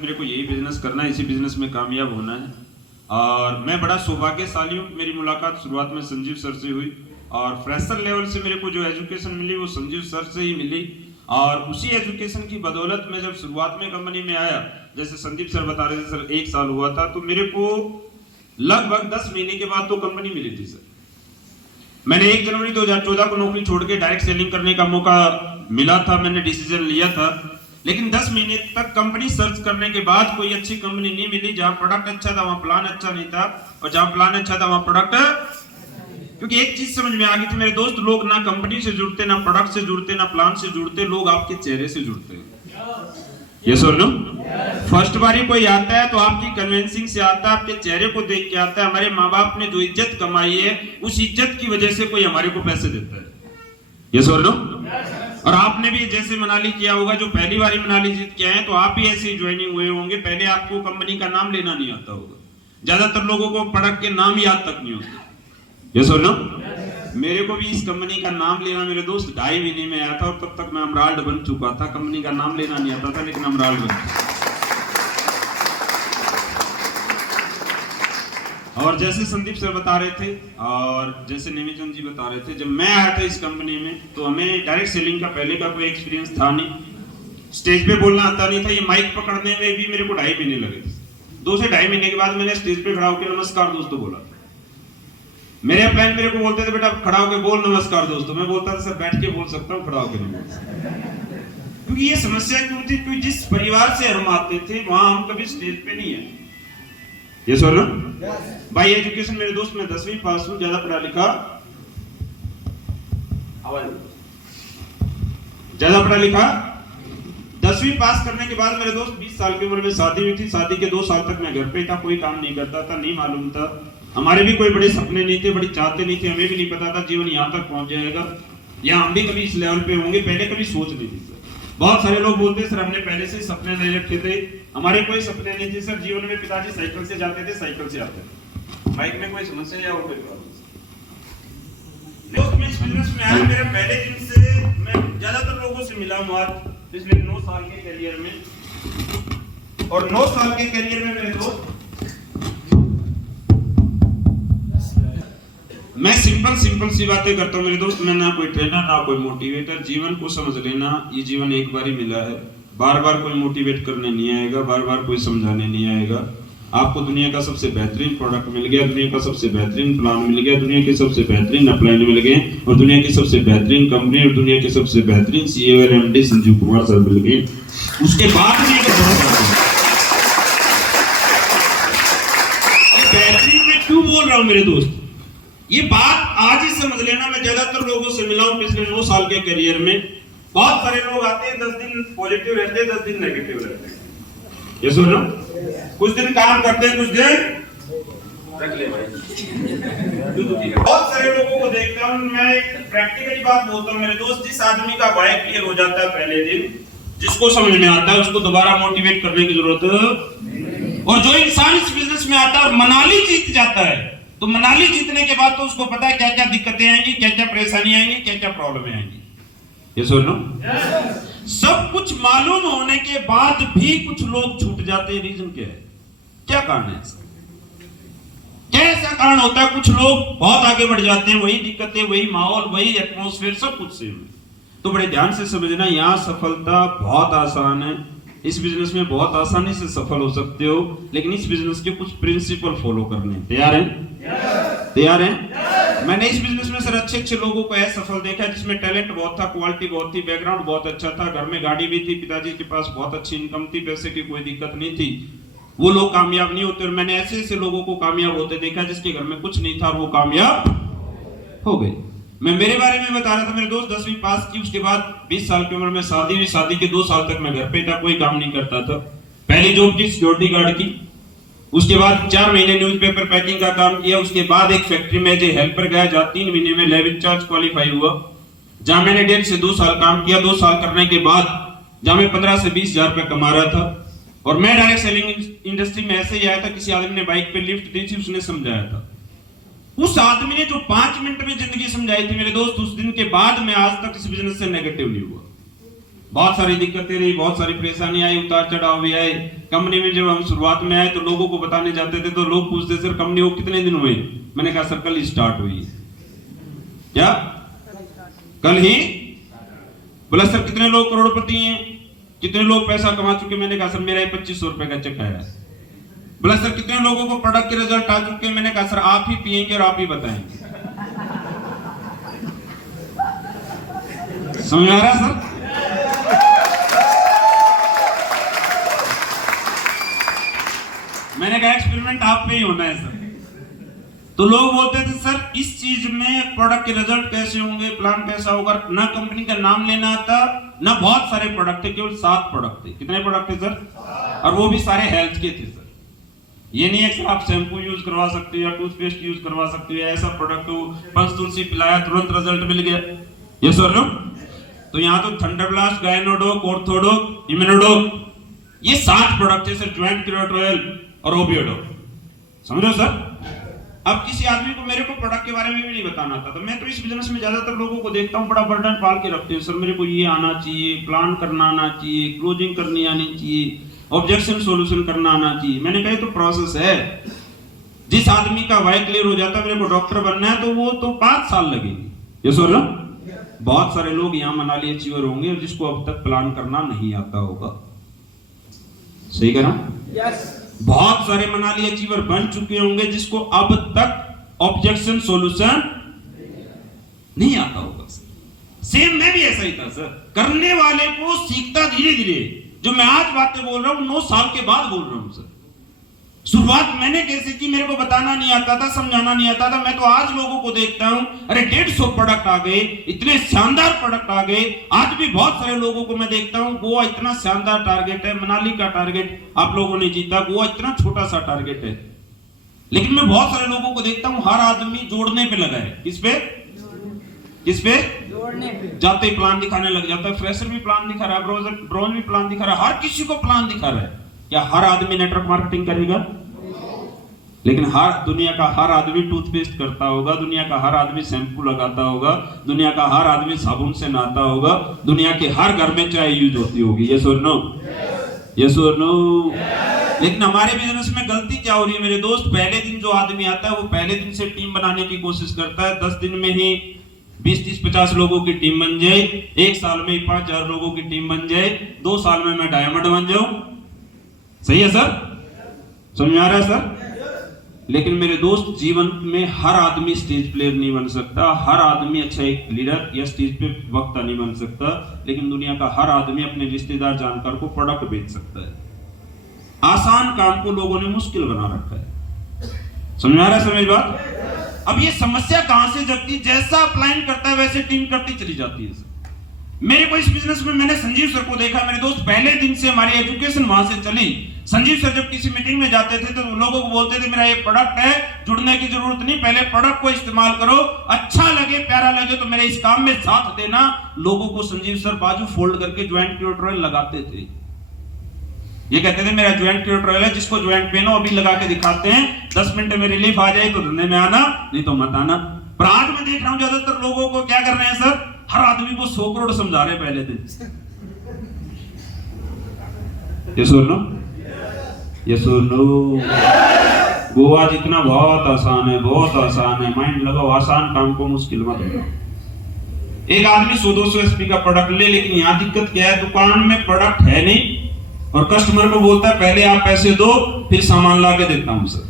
मेरे को यही बिजनेस करना है, इसी बिजनेस में कामयाब होना है। और मैं बड़ा सौभाग्यशाली हूँ। मेरी मुलाकात शुरुआत में संजीव सर से हुई और फ्रेशर लेवल से मेरे को जो एजुकेशन मिली वो संजीव सर से ही मिली। और उसी एजुकेशन की बदौलत मैं जब शुरुआत में कंपनी में आया, जैसे संदीप सर बता रहे थे सर 1 साल हुआ था, तो मेरे को लगभग 10 महीने के बाद तो कंपनी मिली थी सर। मैंने 1 जनवरी 2014 को नौकरी छोड़ के डायरेक्ट सेलिंग करने का मौका मिला था, मैंने डिसीजन लिया था। लेकिन 10 महीने तक कंपनी सर्च करने के बाद कोई अच्छी कंपनी नहीं मिली। जहां प्रोडक्ट अच्छा था वहां प्लान अच्छा नहीं था, और जहां प्लान अच्छा था वहां प्रोडक्ट, क्योंकि एक चीज समझ में आ गई थी मेरे दोस्त, लोग ना कंपनी से जुड़ते, ना प्रोडक्ट से जुड़ते, ना प्लान से जुड़ते, लोग आपके चेहरे से जुड़ते हैं। यस और नो? फर्स्ट बारी कोई आता है तो आपकी कन्विंसिंग से आता है, आपके चेहरे को देख के आता है। हमारे माँ बाप ने जो इज्जत कमाई है उस इज्जत की वजह से कोई हमारे को पैसे देता है। यस और नो? और आपने भी जैसे मनाली किया होगा, जो पहली बारी मनाली जीत के आए, तो आप भी ऐसे ही ज्वाइनिंग हुए होंगे। पहले आपको कंपनी का नाम लेना नहीं आता होगा, ज्यादातर लोगों को प्रोडक्ट के नाम याद तक नहीं होते। यस और नो? मेरे को भी इस कंपनी का नाम लेना मेरे दोस्त 2.5 महीने में आया था, और तब तक मैं अमराल्ड बन चुका था। कंपनी का नाम लेना नहीं आता था, लेकिन अमराल्ड बन चुका। और जैसे संदीप सर बता रहे थे और जैसे नेमीचंद जी बता रहे थे, जब मैं आया था इस कंपनी में तो हमें डायरेक्ट सेलिंग का पहले का कोई एक्सपीरियंस था नहीं, स्टेज पे बोलना आता नहीं था। ये माइक पकड़ने में भी मेरे को 2.5 महीने लगे थे। 2 से 2.5 महीने के बाद मैंने स्टेज पे खड़ा होकर नमस्कार दोस्तों बोला। मेरे अपलाइन मेरे को बोलते थे बेटा खड़ा होकर बोल नमस्कार दोस्तों, मैं बोलता था सर बैठ के बोल सकता हूँ, खड़ा होकर नहीं बोल सकता। क्योंकि ये समस्या क्यों थी? क्योंकि जिस परिवार से हम आते थे वहां हम कभी स्टेज पे नहीं है। ये सर ना भाई एजुकेशन मेरे दोस्त, मैं 10वीं पास हूँ, ज्यादा पढ़ा लिखा ज्यादा पढ़ा लिखा 10वीं पास करने के बाद मेरे दोस्त 20 साल की उम्र में शादी हुई थी। शादी के 2 साल तक मैं घर पे था, कोई काम नहीं करता था, नहीं मालूम था। हमारे भी कोई बड़े सपने नहीं थे, बड़ी चाहते नहीं थे, हमें भी नहीं पता था जीवन यहाँ तक पहुंच जाएगा या हम भी कभी इस लेवल पे होंगे, पहले कभी सोच नहीं थी सर। बहुत सारे लोग बोलते हैं सर हमने पहले से सपने नहीं रखे थे, हमारे कोई सपने नहीं थे सर। जीवन में पिताजी साइकिल से जाते थे, साइकिल से आते थे। बाइक में कोई समस्या या और कोई प्रॉब्लम? मैं इस बिजनेस में आया, मेरे पहले दिन से मैं ज्यादातर लोगों से मिला हूं आज पिछले 9 साल के करियर में। और 9 साल के करियर में मेरे दोस्त मैं सिंपल सी बातें करता हूँ मेरे दोस्त। मैं ना कोई ट्रेनर ना कोई मोटिवेटर। जीवन को समझ लेना, ये जीवन एक बार ही मिला है। बार बार कोई मोटिवेट करने नहीं आएगा, बार बार कोई समझाने नहीं आएगा। आपको दुनिया का सबसे बेहतरीन प्रोडक्ट मिल गया, दुनिया का सबसे बेहतरीन प्लान मिल गया, दुनिया के सबसे बेहतरीन अपलाइन मिल गए, और दुनिया की सबसे बेहतरीन कंपनी और दुनिया के सबसे बेहतरीन CEO और MD संजीव कुमार सर मिल गए। उसके बाद बेहतरीन मैं क्यों बोल रहा हूँ मेरे दोस्त? ये बात आज ही समझ लेना। मैं ज्यादातर लोगों से मिला हूं पिछले 9 साल के करियर में। बहुत सारे लोग आते हैं, 10 दिन पॉजिटिव रहते हैं, 10 दिन नेगेटिव रहते हैं। ये सुनो, कुछ दिन काम करते हैं, कुछ दिन रख ले भाई। बहुत सारे लोगों को देखता हूं मैं, प्रैक्टिकली बात बोलता हूं मेरे दोस्त। जिस आदमी का वाई क्लियर हो जाता है पहले दिन, जिसको समझ में आता है, उसको दोबारा मोटिवेट करने की जरूरत। और जो इंसान इस बिजनेस में आता है और मनाली जीत जाता है, तो मनाली जीतने के बाद तो उसको पता है क्या क्या दिक्कतें आएंगी, क्या क्या परेशानी आएंगी, क्या क्या प्रॉब्लम आएंगी। ये सुन लो, सब कुछ मालूम होने के बाद भी कुछ लोग छूट जाते हैं। रीजन क्या है? क्या कारण है? क्या ऐसा कारण होता है? कुछ लोग बहुत आगे बढ़ जाते हैं, वही दिक्कतें, वही माहौल, वही एटमॉस्फेयर, सब कुछ सेम है। तो बड़े ध्यान से समझना, यहाँ सफलता बहुत आसान है। इस बिजनेस में बहुत आसानी से सफल हो सकते हो, लेकिन इस बिजनेस के कुछ प्रिंसिपल फॉलो करने। तैयार हैं? तैयार हैं? मैंने इस बिजनेस में सर अच्छे लोगों को ऐसा सफल देखा जिसमें टैलेंट बहुत था, क्वालिटी बहुत थी, बैकग्राउंड बहुत अच्छा था, घर में गाड़ी भी थी, पिताजी के पास बहुत अच्छी इनकम थी, पैसे की कोई दिक्कत नहीं थी। वो लोग कामयाब नहीं होते, और मैंने ऐसे लोगों को कामयाब होते देखा जिसके घर में कुछ नहीं था और वो कामयाब हो गए। मैं मेरे बारे में बता रहा था मेरे दोस्त, 10वीं पास की, उसके बाद 20 साल की उम्र में शादी हुई। शादी के 2 साल तक मैं घर पे था, कोई काम नहीं करता था। पहली जॉब की सिक्योरिटी गार्ड की, उसके बाद 4 महीने न्यूज़पेपर पैकिंग का काम किया। उसके बाद एक फैक्ट्री में जो हेल्पर गया, जहाँ 3 महीने में लैब इंचार्ज क्वालिफाई हुआ, जहाँ मैंने 1.5 से 2 साल काम किया। 2 साल करने के बाद जहाँ मैं 15 से 20 हजार रुपया कमा रहा था। और मैं डायरेक्ट सेलिंग इंडस्ट्री में ऐसे ही आया था, किसी आदमी ने बाइक पे लिफ्ट दी थी, उसने समझाया था। उस आदमी ने जो 5 मिनट में जिंदगी समझाई थी मेरे दोस्त, उस दिन के बाद मैं आज तक इस बिजनेस से नेगेटिव नहीं हुआ। बहुत सारी दिक्कतें रही, बहुत सारी परेशानी आई, उतार चढ़ाव भी आए। कंपनी में जब हम शुरुआत में आए तो लोगों को बताने जाते थे तो लोग पूछते सर कंपनी को कितने दिन हुए? मैंने कहा सर कल ही स्टार्ट हुई। क्या कल ही? बोला सर कितने लोग करोड़पति हैं, कितने लोग पैसा कमा चुके? मैंने कहा सर मेरा 2500 रुपए का चेक आया। बोला सर कितने लोगों को प्रोडक्ट के रिजल्ट आ चुके? मैंने कहा सर आप ही पिएंगे और आप ही बताएंगे। समझ आ रहा सर? मैंने कहा एक्सपेरिमेंट आप पे ही होना है सर। तो लोग बोलते थे सर इस चीज में प्रोडक्ट के रिजल्ट कैसे होंगे, प्लान कैसा होगा? ना कंपनी का नाम लेना आता, ना बहुत सारे प्रोडक्ट थे, केवल 7 प्रोडक्ट थे। कितने प्रोडक्ट थे सर? और वो भी सारे हेल्थ के थे सर। ये नहीं है सर आप शैम्पू यूज करवा सकते हो या टूथपेस्ट यूज करवा सकते हो, ऐसा प्रोडक्ट हो पंचतुलसी पिलाया तुरंत रिजल्ट मिल गया, ये सर लो। तो यहाँ तो थंडरब्लास्ट, गायनोडोक, ऑर्थोडोक, इम्यूनोडोक, ये 7 प्रोडक्ट थे सर, ज्वाइंट क्रिएटर ऑयल और ओपियोडोक। समझो सर? अब किसी आदमी को मेरे को प्रोडक्ट के बारे में भी नहीं बताना था, तो मैं तो इस बिजनेस में ज्यादातर लोगों को देखता हूँ बड़ा बर्डन पाल के रखते हैं। सर मेरे को ये आना चाहिए, प्लान करना आना चाहिए, क्लोजिंग करनी आनी चाहिए, ऑब्जेक्शन सॉल्यूशन करना आना चाहिए। मैंने कहा तो प्रोसेस है। जिस आदमी का वाई क्लियर हो जाता है मेरे को डॉक्टर बनना है, तो वो तो 5 साल लगेंगे। ये सोच लो, बहुत सारे लोग यहाँ मनाली अचीवर होंगे जिसको अब तक प्लान करना नहीं आता होगा। सही कह रहा हूं? यस। बहुत सारे मनाली अचीवर बन चुके होंगे जिसको अब तक ऑब्जेक्शन सॉल्यूशन नहीं आता होगा। सेम मैं भी ऐसा ही था सर। करने वाले को सीखता धीरे धीरे। जो मैं आज बातें बोल रहा हूं 9 साल के बाद बोल रहा हूं सर। शुरुआत मैंने कैसे की, मेरे को बताना नहीं आता था, समझाना नहीं आता था। मैं तो आज लोगों को देखता हूं, अरे 150 प्रोडक्ट आ गए, इतने शानदार प्रोडक्ट आ गए। आज भी बहुत सारे लोगों को मैं देखता हूं, गोवा इतना शानदार टारगेट है, मनाली का टारगेट आप लोगों ने जीता, गोवा इतना छोटा सा टारगेट है। लेकिन मैं बहुत सारे लोगों को देखता हूं, हर आदमी जोड़ने पे लगा है। किस पे? किस पे? जोड़ने पे। जाते ही प्लान दिखाने लग जाता है। फ्रेशर भी प्लान दिखा रहा है, ब्रोंज भी प्लान दिखा रहा है, हर किसी को प्लान दिखा रहा है। क्या हर आदमी नेटवर्क मार्केटिंग करेगा? लेकिन दुनिया का हर आदमी टूथपेस्ट करता होगा, दुनिया का हर आदमी शैम्पू लगाता होगा, दुनिया का हर आदमी साबुन से नहाता होगा, दुनिया के हर घर में चाय यूज होती होगी। यस और नो? यस और नो? लेकिन हमारे बिजनेस में गलती क्या हो रही है मेरे दोस्त? पहले दिन जो आदमी आता है वो पहले दिन से टीम बनाने की कोशिश करता है। 10 दिन में ही 20, 30, 50 लोगों की टीम बन जाए, 1 साल में 5000 लोगों की टीम बन जाए, 2 साल में मैं डायमंड बन जाऊं। सही है सर? समझ आ रहा है सर? लेकिन मेरे दोस्त जीवन में हर आदमी स्टेज प्लेयर नहीं बन सकता, हर आदमी अच्छा एक लीडर या स्टेज पे वक्ता नहीं बन सकता। लेकिन दुनिया का हर आदमी अपने रिश्तेदार जानकार को प्रोडक्ट बेच सकता है। आसान काम को लोगों ने मुश्किल बना रखा है। समझ आ रहा है मेरी बात? अब ये समस्या कहां से जगती? जैसा अप्लाइन करता है वैसे टीम करती चली जाती है। मेरे को इस बिजनेस में मैंने संजीव सर को देखा मेरे दोस्त, पहले दिन से हमारी एजुकेशन वहां से चली। संजीव सर जब किसी मीटिंग में जाते थे तो लोगों को बोलते थे मेरा ये प्रोडक्ट है, जुड़ने की जरूरत नहीं, पहले प्रोडक्ट को इस्तेमाल करो, अच्छा लगे प्यारा लगे तो मेरे इस काम में साथ देना। लोगों को संजीव सर बाजू फोल्ड करके ज्वाइंट क्रिएटर ऑयल लगाते थे। ये कहते थे मेरा ज्वाइंट क्रिएटर ऑयल है, जिसको ज्वाइंट पेन हो अभी लगा के दिखाते हैं, 10 मिनट में रिलीफ आ जाए तो धंधे में आना, नहीं तो मत आना। पर आज मैं देख रहा हूं ज्यादातर लोगों को क्या कर रहे हैं सर, हर आदमी को 100 करोड़ समझा रहे पहले दिन। ये सुन लो, ये सुन लो, गोवा जितना बहुत आसान है, बहुत आसान है। माइंड लगाओ, आसान काम को मुश्किल मत बनाओ। एक आदमी 100-200 एसपी का प्रोडक्ट ले, लेकिन यहाँ दिक्कत क्या है, दुकान में प्रोडक्ट है नहीं और कस्टमर को बोलता है पहले आप पैसे दो फिर सामान ला के देता हूं सर।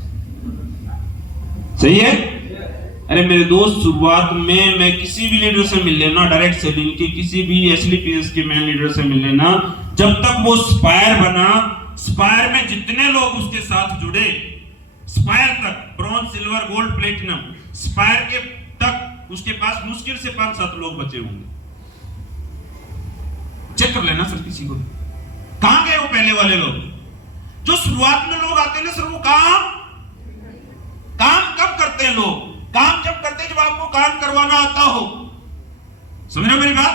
सही है? अरे मेरे दोस्त, शुरुआत में मैं किसी भी लीडर से मिल लेना, डायरेक्ट सेलिंग के किसी भी एसलीपीएस के मेन लीडर से मिल लेना, जब तक वो स्पायर बना, स्पायर में जितने लोग उसके साथ जुड़े, स्पायर तक bronze, silver, gold, platinum, spire के तक उसके पास मुश्किल से 5-7 लोग बचे होंगे। चेक कर लेना सर किसी को। कहां गए वो पहले वाले लोग? जो शुरुआत में लोग आते हैं ना सर, वो काम कब करते हैं लोग? काम जब करते हैं जब आपको काम करवाना आता हो। समझ रहे हो मेरी बात?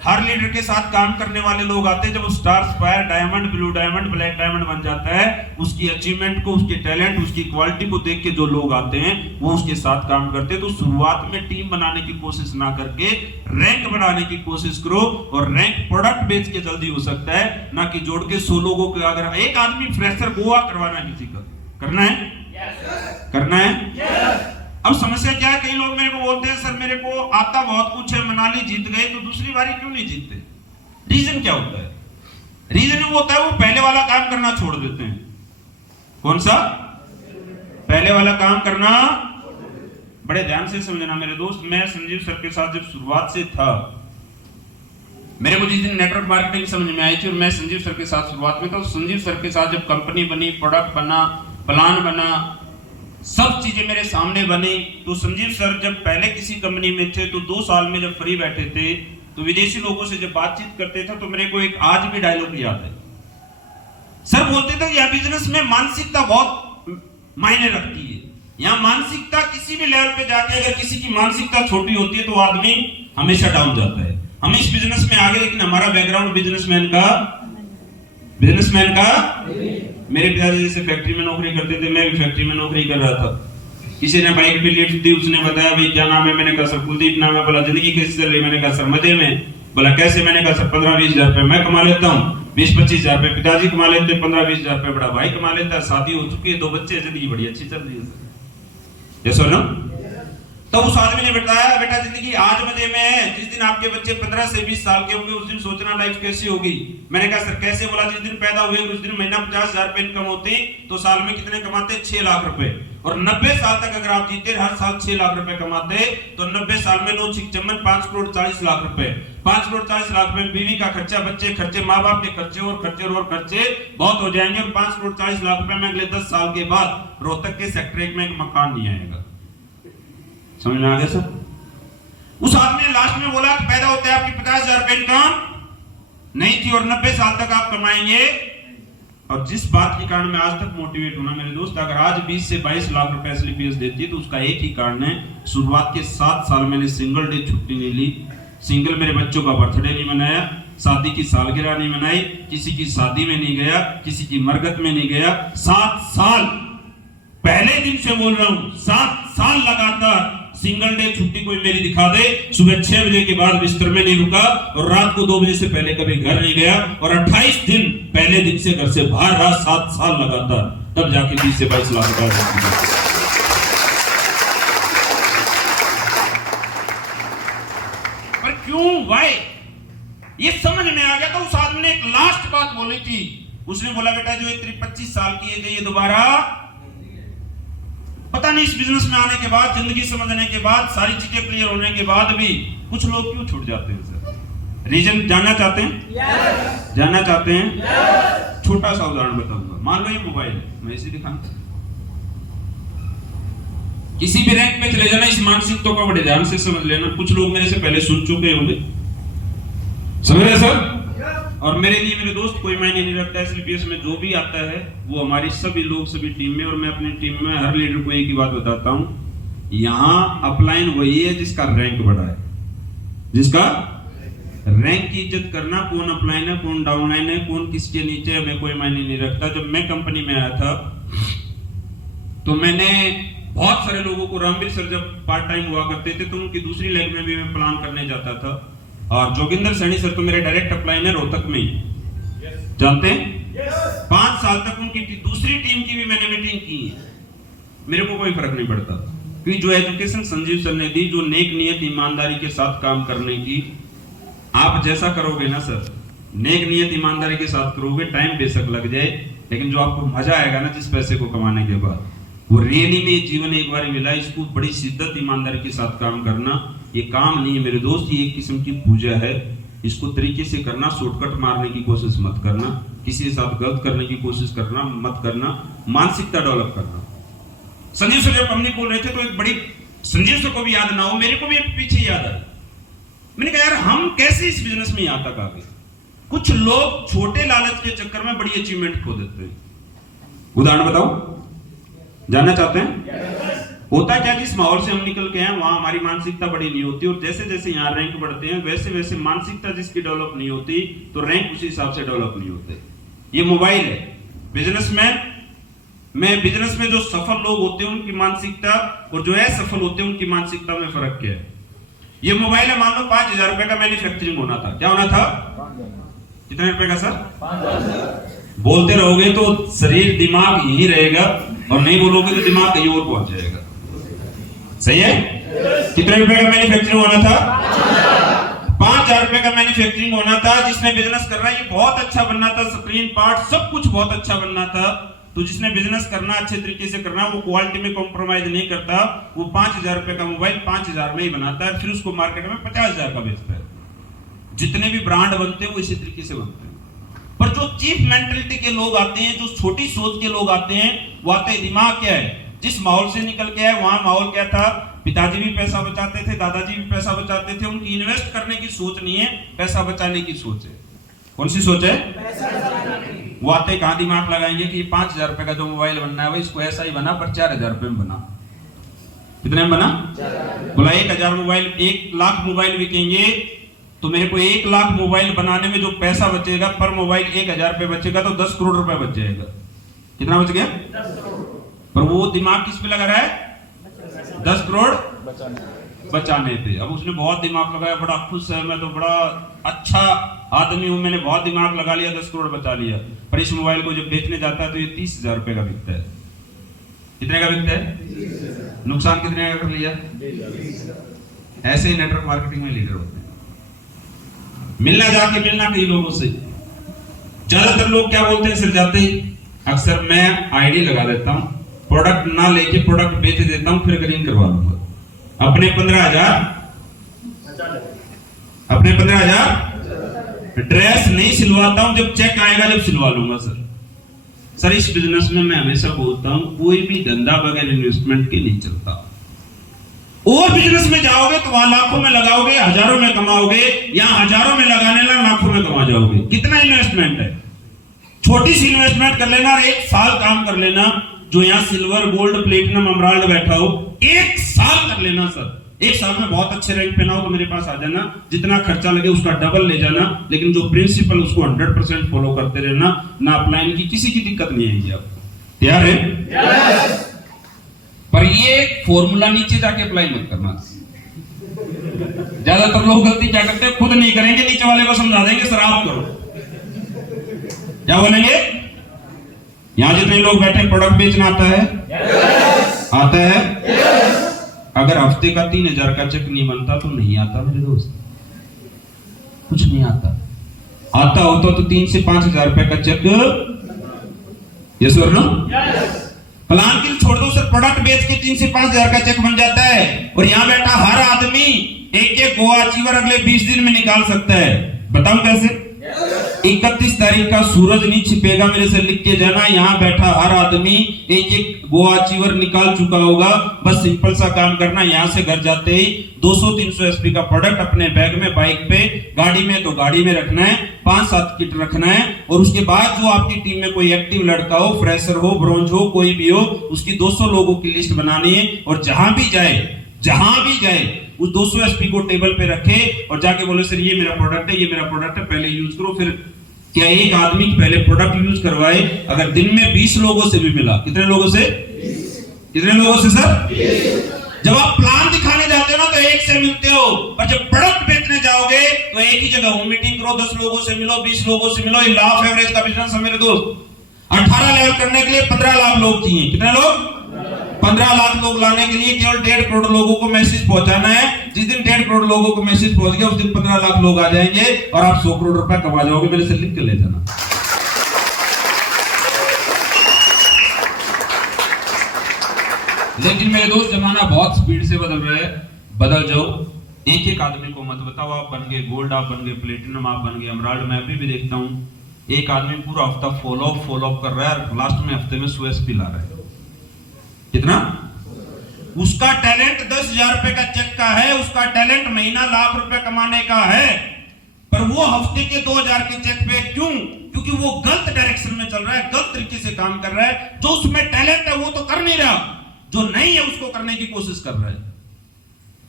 हर लीडर के साथ काम करने वाले लोग आते हैं, जब star, spire, diamond, blue diamond, black diamond बन जाता है, उसकी अचीवमेंट को, उसके टैलेंट, उसकी क्वालिटी को देख के जो लोग आते हैं वो उसके साथ काम करते हैं। तो शुरुआत में टीम बनाने की कोशिश ना करके रैंक बनाने की कोशिश करो, और रैंक प्रोडक्ट बेच के जल्दी हो सकता है, ना कि जोड़ के 100 लोगों को। अगर एक आदमी फ्रेशर गोवा करवाना है, किसी का करना है, करना है। अब समस्या क्या है, कई लोग मेरे को बोलते हैं सर मेरे को आता बहुत कुछ है, मनाली जीत गए तो दूसरी बारी क्यों नहीं जीतते? रीजन क्या होता है? रीजन वो होता है वो पहले वाला काम करना छोड़ देते हैं। कौन सा? पहले वाला काम करना। बड़े ध्यान से समझना मेरे दोस्त, मैं संजीव सर के साथ जब शुरुआत से था, मेरे को जिस दिन नेटवर्क मार्केटिंग समझ में आई थी और मैं संजीव सर के साथ शुरुआत में था, संजीव सर के साथ जब कंपनी बनी, प्रोडक्ट बना, प्लान बना, सब चीजें मेरे सामने बनी, तो संजीव सर जब पहले किसी कंपनी में थे तो 2 साल में जब फ्री बैठे थे तो विदेशी लोगों से जब बातचीत करते थे तो मेरे को एक आज भी डायलॉग याद है। सर बोलते थे यह बिजनेस में मानसिकता बहुत मायने रखती है। यहाँ मानसिकता किसी भी लेवल पे जाके अगर किसी की मानसिकता छोटी होती है तो आदमी हमेशा डाउन जाता है। हम इस बिजनेस में आगे, लेकिन हमारा बैकग्राउंड बिजनेसमैन का मेरे पिताजी जैसे फैक्ट्री में नौकरी करते थे, मैं भी फैक्ट्री में नौकरी कर रहा था। किसी ने बाइक पे लिफ्ट दी, उसने बताया भाई क्या नाम है, मैंने कहा सर कुलदीप नाम है। बोला जिंदगी कैसी चल रही? मैंने कहा सर मजे में। बोला कैसे? मैंने कहा सर 15-20 हजार रुपए मैं कमा लेता हूँ, 20-25 हजार रुपए पिताजी कमा लेते, 15-20 हजार रुपए बड़ा भाई कमा लेता है, शादी हो चुकी है, 2 बच्चे, जिंदगी बड़ी अच्छी चल रही है। ये सुनो, तो उस आदमी ने बताया बेटा जिंदगी आज मजे में है, जिस दिन आपके बच्चे 15 से 20 साल के होंगे उस दिन सोचना लाइफ कैसी होगी। मैंने कहा सर कैसे? बोला जिस दिन पैदा हुए उस दिन महीना 50 हजार रुपए इनकम होती तो साल में कितने कमाते? 6 लाख रुपए। और 90 साल तक अगर आप जीते, हर साल 6 लाख रुपए कमाते, तो 90 साल में 9 छिक चम्मन 5 करोड़ 40 लाख रुपए। 5 करोड़ 40 लाख रुपए बीवी का खर्चा, बच्चे खर्चे, माँ बाप के खर्चे और खर्चे और खर्चे बहुत हो जाएंगे। और 5 करोड़ 40 लाख रुपए में अगले 10 साल के बाद रोहतक के सेक्टर 1 में एक मकान नहीं आएगा। समझ में आ गया सर? उस आदमी ने लास्ट में बोला कि पैदा होते हैं आपकी 50 हजार रुपए इनकम नहीं थी और 90 साल तक आप कमाएंगे। और जिस बात के कारण मैं आज तक मोटिवेट हूं ना मेरे दोस्त, अगर आज 20 से 22 लाख रुपए एसलीपीएस देती है तो उसका एक ही कारण है, शुरुआत के 7 साल मैंने सिंगल डे छुट्टी नहीं ली, सिंगल मेरे बच्चों का बर्थडे नहीं मनाया, शादी की सालगिरह नहीं मनाई, किसी की शादी में नहीं गया, किसी की मरगत में नहीं गया। 7 साल, पहले दिन से बोल रहा हूं, 7 साल लगातार सिंगल डे छुट्टी कोई मेरी दिखा दे, सुबह 6 बजे के बाद बिस्तर में नहीं रुका और रात को 2 बजे से पहले कभी घर नहीं गया, और 28 दिन पहले दिन से घर से बाहर रहा, 7 साल लगातार, तब जाके 20 से 22 लाख रुपए। पर क्यों? वाई? ये समझ में आ गया। तो उस आदमी ने एक लास्ट बात बोली थी, उसने बोला बेटा जो 25 साल की है ये दोबारा पता नहीं। इस बिजनेस में आने के बाद, जिंदगी समझने के बाद, सारी चीजें क्लियर होने के बाद भी कुछ लोग क्यों छूट जाते हैं सर? रीजन जानना चाहते हैं? yes. जानना चाहते हैं? yes. छोटा सा उदाहरण बताऊंगा। मान लो ये मोबाइल है, मैं इसे दिखाऊं, किसी भी रैंक में चले जाना, इस मानसिकता को बड़े ध्यान से समझ लेना। कुछ लोग मेरे से पहले सुन चुके होंगे, समझ रहे सर? और मेरे लिए मेरे दोस्त कोई मायने नहीं रखता, एसलीपीएस में जो भी आता है वो हमारी सभी लोग, सभी टीम में, और मैं अपनी टीम में हर लीडर को एक ही बात बताता हूं, यहाँ अपलाइन वही है जिसका रैंक बढ़ा है, जिसका रैंक की इज्जत करना। कौन अपलाइन है, कौन डाउनलाइन है, कौन किसके नीचे है, हमें कोई मायने नहीं रखता। जब मैं कंपनी में आया था तो मैंने बहुत सारे लोगों को, रामवीर सर जब पार्ट टाइम हुआ करते थे तो उनकी दूसरी लेग में भी मैं प्लान करने जाता था, और जोगिंदर सैनी सर तो मेरे डायरेक्ट अपलाइन है रोहतक में ही, जानते हैं? 5 साल तक उनकी दूसरी टीम की भी मैंने मीटिंग की है, मेरे को कोई फर्क नहीं पड़ता, क्योंकि जो एजुकेशन संजीव सर ने दी, जो नेक नियत ईमानदारी के साथ काम करने की, आप जैसा करोगे ना सर, नेक नियत ईमानदारी के साथ करोगे, टाइम बेशक लग जाए, लेकिन जो आपको मजा आएगा ना जिस पैसे को कमाने के बाद, वो रियली में जीवन एक बार मिला। इसको बड़ी शिद्दत ईमानदारी के साथ काम करना, ये काम नहीं है मेरे दोस्त, ये एक किस्म की पूजा है। इसको तरीके से करना, शॉर्टकट मारने की कोशिश मत करना, किसी के साथ गलत करने की कोशिश करना मत करना, मानसिकता डेवलप करना। संजीव सर जब हमने बोल रहे थे तो एक बड़ी, संजीव सर को भी याद ना हो, मेरे को भी पीछे याद आई। मैंने कहा यार हम कैसे इस बिजनेस में यहाँ तक आ गए? कुछ लोग छोटे लालच के चक्कर में बड़ी अचीवमेंट खो देते हैं। उदाहरण बताओ, जानना चाहते हैं? होता क्या, जिस माहौल से हम निकल के हैं वहां हमारी मानसिकता बड़ी नहीं होती, और जैसे जैसे यहाँ रैंक बढ़ते हैं वैसे वैसे मानसिकता जिसकी डेवलप नहीं होती तो रैंक उसी हिसाब से डेवलप नहीं होते। ये मोबाइल है। बिजनेस में जो सफल लोग होते हैं उनकी मानसिकता और जो असफल होते हैं उनकी मानसिकता में फर्क क्या है। ये मोबाइल है, मान लो 5,000 रुपए का मैन्युफैक्चरिंग होना था। क्या होना था? कितने रुपए का सर? 5,000। बोलते रहोगे तो शरीर दिमाग यही रहेगा और नहीं बोलोगे तो दिमाग कहीं और पहुंच जाएगा। सही है? कितने रुपए का मैन्युफैक्चरिंग होना था? 5,000 रुपए का मैन्युफैक्चरिंग होना था। जिसने बिजनेस कर रहा है ये बहुत अच्छा बनना था, स्क्रीन पार्ट सब कुछ बहुत अच्छा बनना था। तो जिसने बिजनेस करना अच्छे तरीके से करना, वो क्वालिटी में कॉम्प्रोमाइज नहीं करता, वो 5,000 रुपए का मोबाइल 5,000 में ही बनाता है, फिर उसको मार्केट में 50,000 का बेचता है। जितने भी ब्रांड बनते हैं वो इसी तरीके से बनते हैं। पर जो चीप मेंटलिटी के लोग आते हैं, जो छोटी सोच के लोग आते हैं, वो आते हैं दिमाग क्या है, जिस माहौल से निकल के आए वहां माहौल क्या था, पिताजी भी पैसा बचाते थे, दादाजी भी पैसा बचाते थे, उनकी इन्वेस्ट करने की सोच नहीं है, पैसा बचाने की सोच है। कौन सी सोच है? वो आते कहां दिमाग लगाएंगे कि 5,000 रुपए का जो मोबाइल बनना है भाई इसको ऐसा ही बना, पर 4,000 रुपए में बना। कितने में बना? बोला 1,000 मोबाइल, 1,00,000 मोबाइल बिकेंगे तो मेरे को 1,00,000 मोबाइल बनाने में जो पैसा बचेगा पर मोबाइल 1,000 रुपए बचेगा तो 10 करोड़ रुपए बच जाएगा। कितना बच गया? 10 करोड़। पर वो दिमाग किस पे लगा रहा है? 10 करोड़ बचाने पे। अब उसने बहुत दिमाग लगाया, बड़ा खुश है, मैं तो बड़ा अच्छा आदमी हूं, मैंने बहुत दिमाग लगा लिया, 10 करोड़ बचा लिया। पर इस मोबाइल को जब बेचने जाता है तो ये 30,000 रुपए का बिकता है। कितने का बिकता है? नुकसान कितने का कर लिया? ऐसे ही नेटवर्क मार्केटिंग में लीडर होते हैं। मिलना कई लोगों से। ज्यादातर लोग क्या बोलते हैं सर जाते ही, अक्सर मैं आईडी लगा देता हूं, प्रोडक्ट ना लेके प्रोडक्ट बेच देता हूं, फिर ग्रीन करवा लूंगा। अपने 15,000 ड्रेस नहीं सिलवाता हूं, जब चेक आएगा जब सिलवा लूंगा। सर इस बिजनेस में मैं हमेशा बोलता हूं कोई भी धंधा बगैर इन्वेस्टमेंट के नहीं चलता। और बिजनेस में जाओगे तो वहां लाखों में लगाओगे, हजारों में कमाओगे, यहाँ हजारों में लगाने लगा लाखों में कमा जाओगे। कितना इन्वेस्टमेंट है? छोटी सी इन्वेस्टमेंट कर लेना और 1 साल काम कर लेना। जो यहाँ सिल्वर गोल्ड प्लेटिनम एमराल्ड बैठा हो, 1 साल कर लेना सर। 1 साल में बहुत अच्छे रैंक पे ना हो तो मेरे पास आ जाना, जितना खर्चा लगे उसका डबल ले जाना, लेकिन जो प्रिंसिपल उसको 100% फॉलो करते रहना। ना अपलाइन की किसी की दिक्कत नहीं आएगी। आपको तैयार है? yes! पर ये फॉर्मूला नीचे जाके अप्लाई मत करना। ज्यादातर लोग गलती क्या करते हैं, खुद नहीं करेंगे, नीचे वाले को समझा देंगे सर आप करो। क्या बोलेंगे? यहां जितने लोग बैठे प्रोडक्ट बेचना आता है? yes! आता है? yes! अगर हफ्ते का 3,000 का चेक नहीं बनता तो नहीं आता मेरे दोस्त, कुछ नहीं आता। आता होता तो 3 से 5,000 रुपए का चेक। यस और नो? प्लान के छोड़ दो सर, प्रोडक्ट बेच के 3 से 5,000 का चेक बन जाता है। और यहाँ बैठा हर आदमी एक गोवा अचीवर अगले 20 दिन में निकाल सकता है। बताऊं कैसे? 31 तारीख का सूरज नहीं छिपेगा, मेरे से लिख के जाना। यहाँ बैठा हर आदमी एक गोवा अचीवर निकाल चुका होगा। बस सिंपल सा काम करना, यहाँ से घर जाते ही 200-300 एसपी का प्रोडक्ट अपने बैग में, बाइक पे, गाड़ी में तो गाड़ी में रखना है, 5-7 किट रखना है। और उसके बाद जो आपकी टीम में कोई एक्टिव लड़का हो, फ्रेशर हो, ब्रोंज हो, कोई भी हो, उसकी 200 लोगों की लिस्ट बनानी है। और जहां भी जाए उस 200 एसपी को टेबल पे रखे और जाके बोले सर ये मेरा प्रोडक्ट है, ये मेरा प्रोडक्ट है, पहले यूज करो। फिर क्या एक आदमी पहले प्रोडक्ट यूज करवाए, अगर दिन में 20 लोगों से भी मिला, कितने लोगों से? कितने लोगों से सर? 20। जब आप प्लान दिखाने जाते हो ना तो 1 से मिलते हो, और जब प्रोडक्ट बेचने जाओगे तो एक ही जगह होम मीटिंग करो, 10 लोगों से मिलो, 20 लोगों से मिलो। ये लॉ ऑफ एवरेज का बिजनेस है मेरे दोस्त। 18 लेवल करने के लिए 15 लाख लोग चाहिए। कितने लोग? 15 लाख लोग लाने के लिए केवल 1.5 करोड़ लोगों को मैसेज पहुंचाना है। जिस दिन 1.5 करोड़ लोगों को मैसेज पहुंच गया उस दिन 15 लाख लोग आ जाएंगे और आप 100 करोड़ रुपए कमा जाओगे। मेरे से लिख के ले जाना। लेकिन मेरे दोस्त जमाना बहुत स्पीड से बदल रहा है, बदल जाओ। एक आदमी को मत बताओ आप बन गए गोल्ड, आप बन गए प्लेटिनम, आप बन गए एमराल्ड। मैं अभी भी देखता हूँ एक आदमी पूरा हफ्ता फॉलो अप कर रहा है और लास्ट में हफ्ते में 100 एसपी ला रहा है। कितना? उसका टैलेंट 10,000 रुपए का चेक का है, उसका टैलेंट महीना लाख रुपए कमाने का है, पर वो हफ्ते के 2,000 के चेक पे क्यों? क्योंकि वो गलत डायरेक्शन में चल रहा है, गलत तरीके से काम कर रहा है। जो उसमें टैलेंट है वो तो कर नहीं रहा, जो नहीं है उसको करने की कोशिश कर रहा है।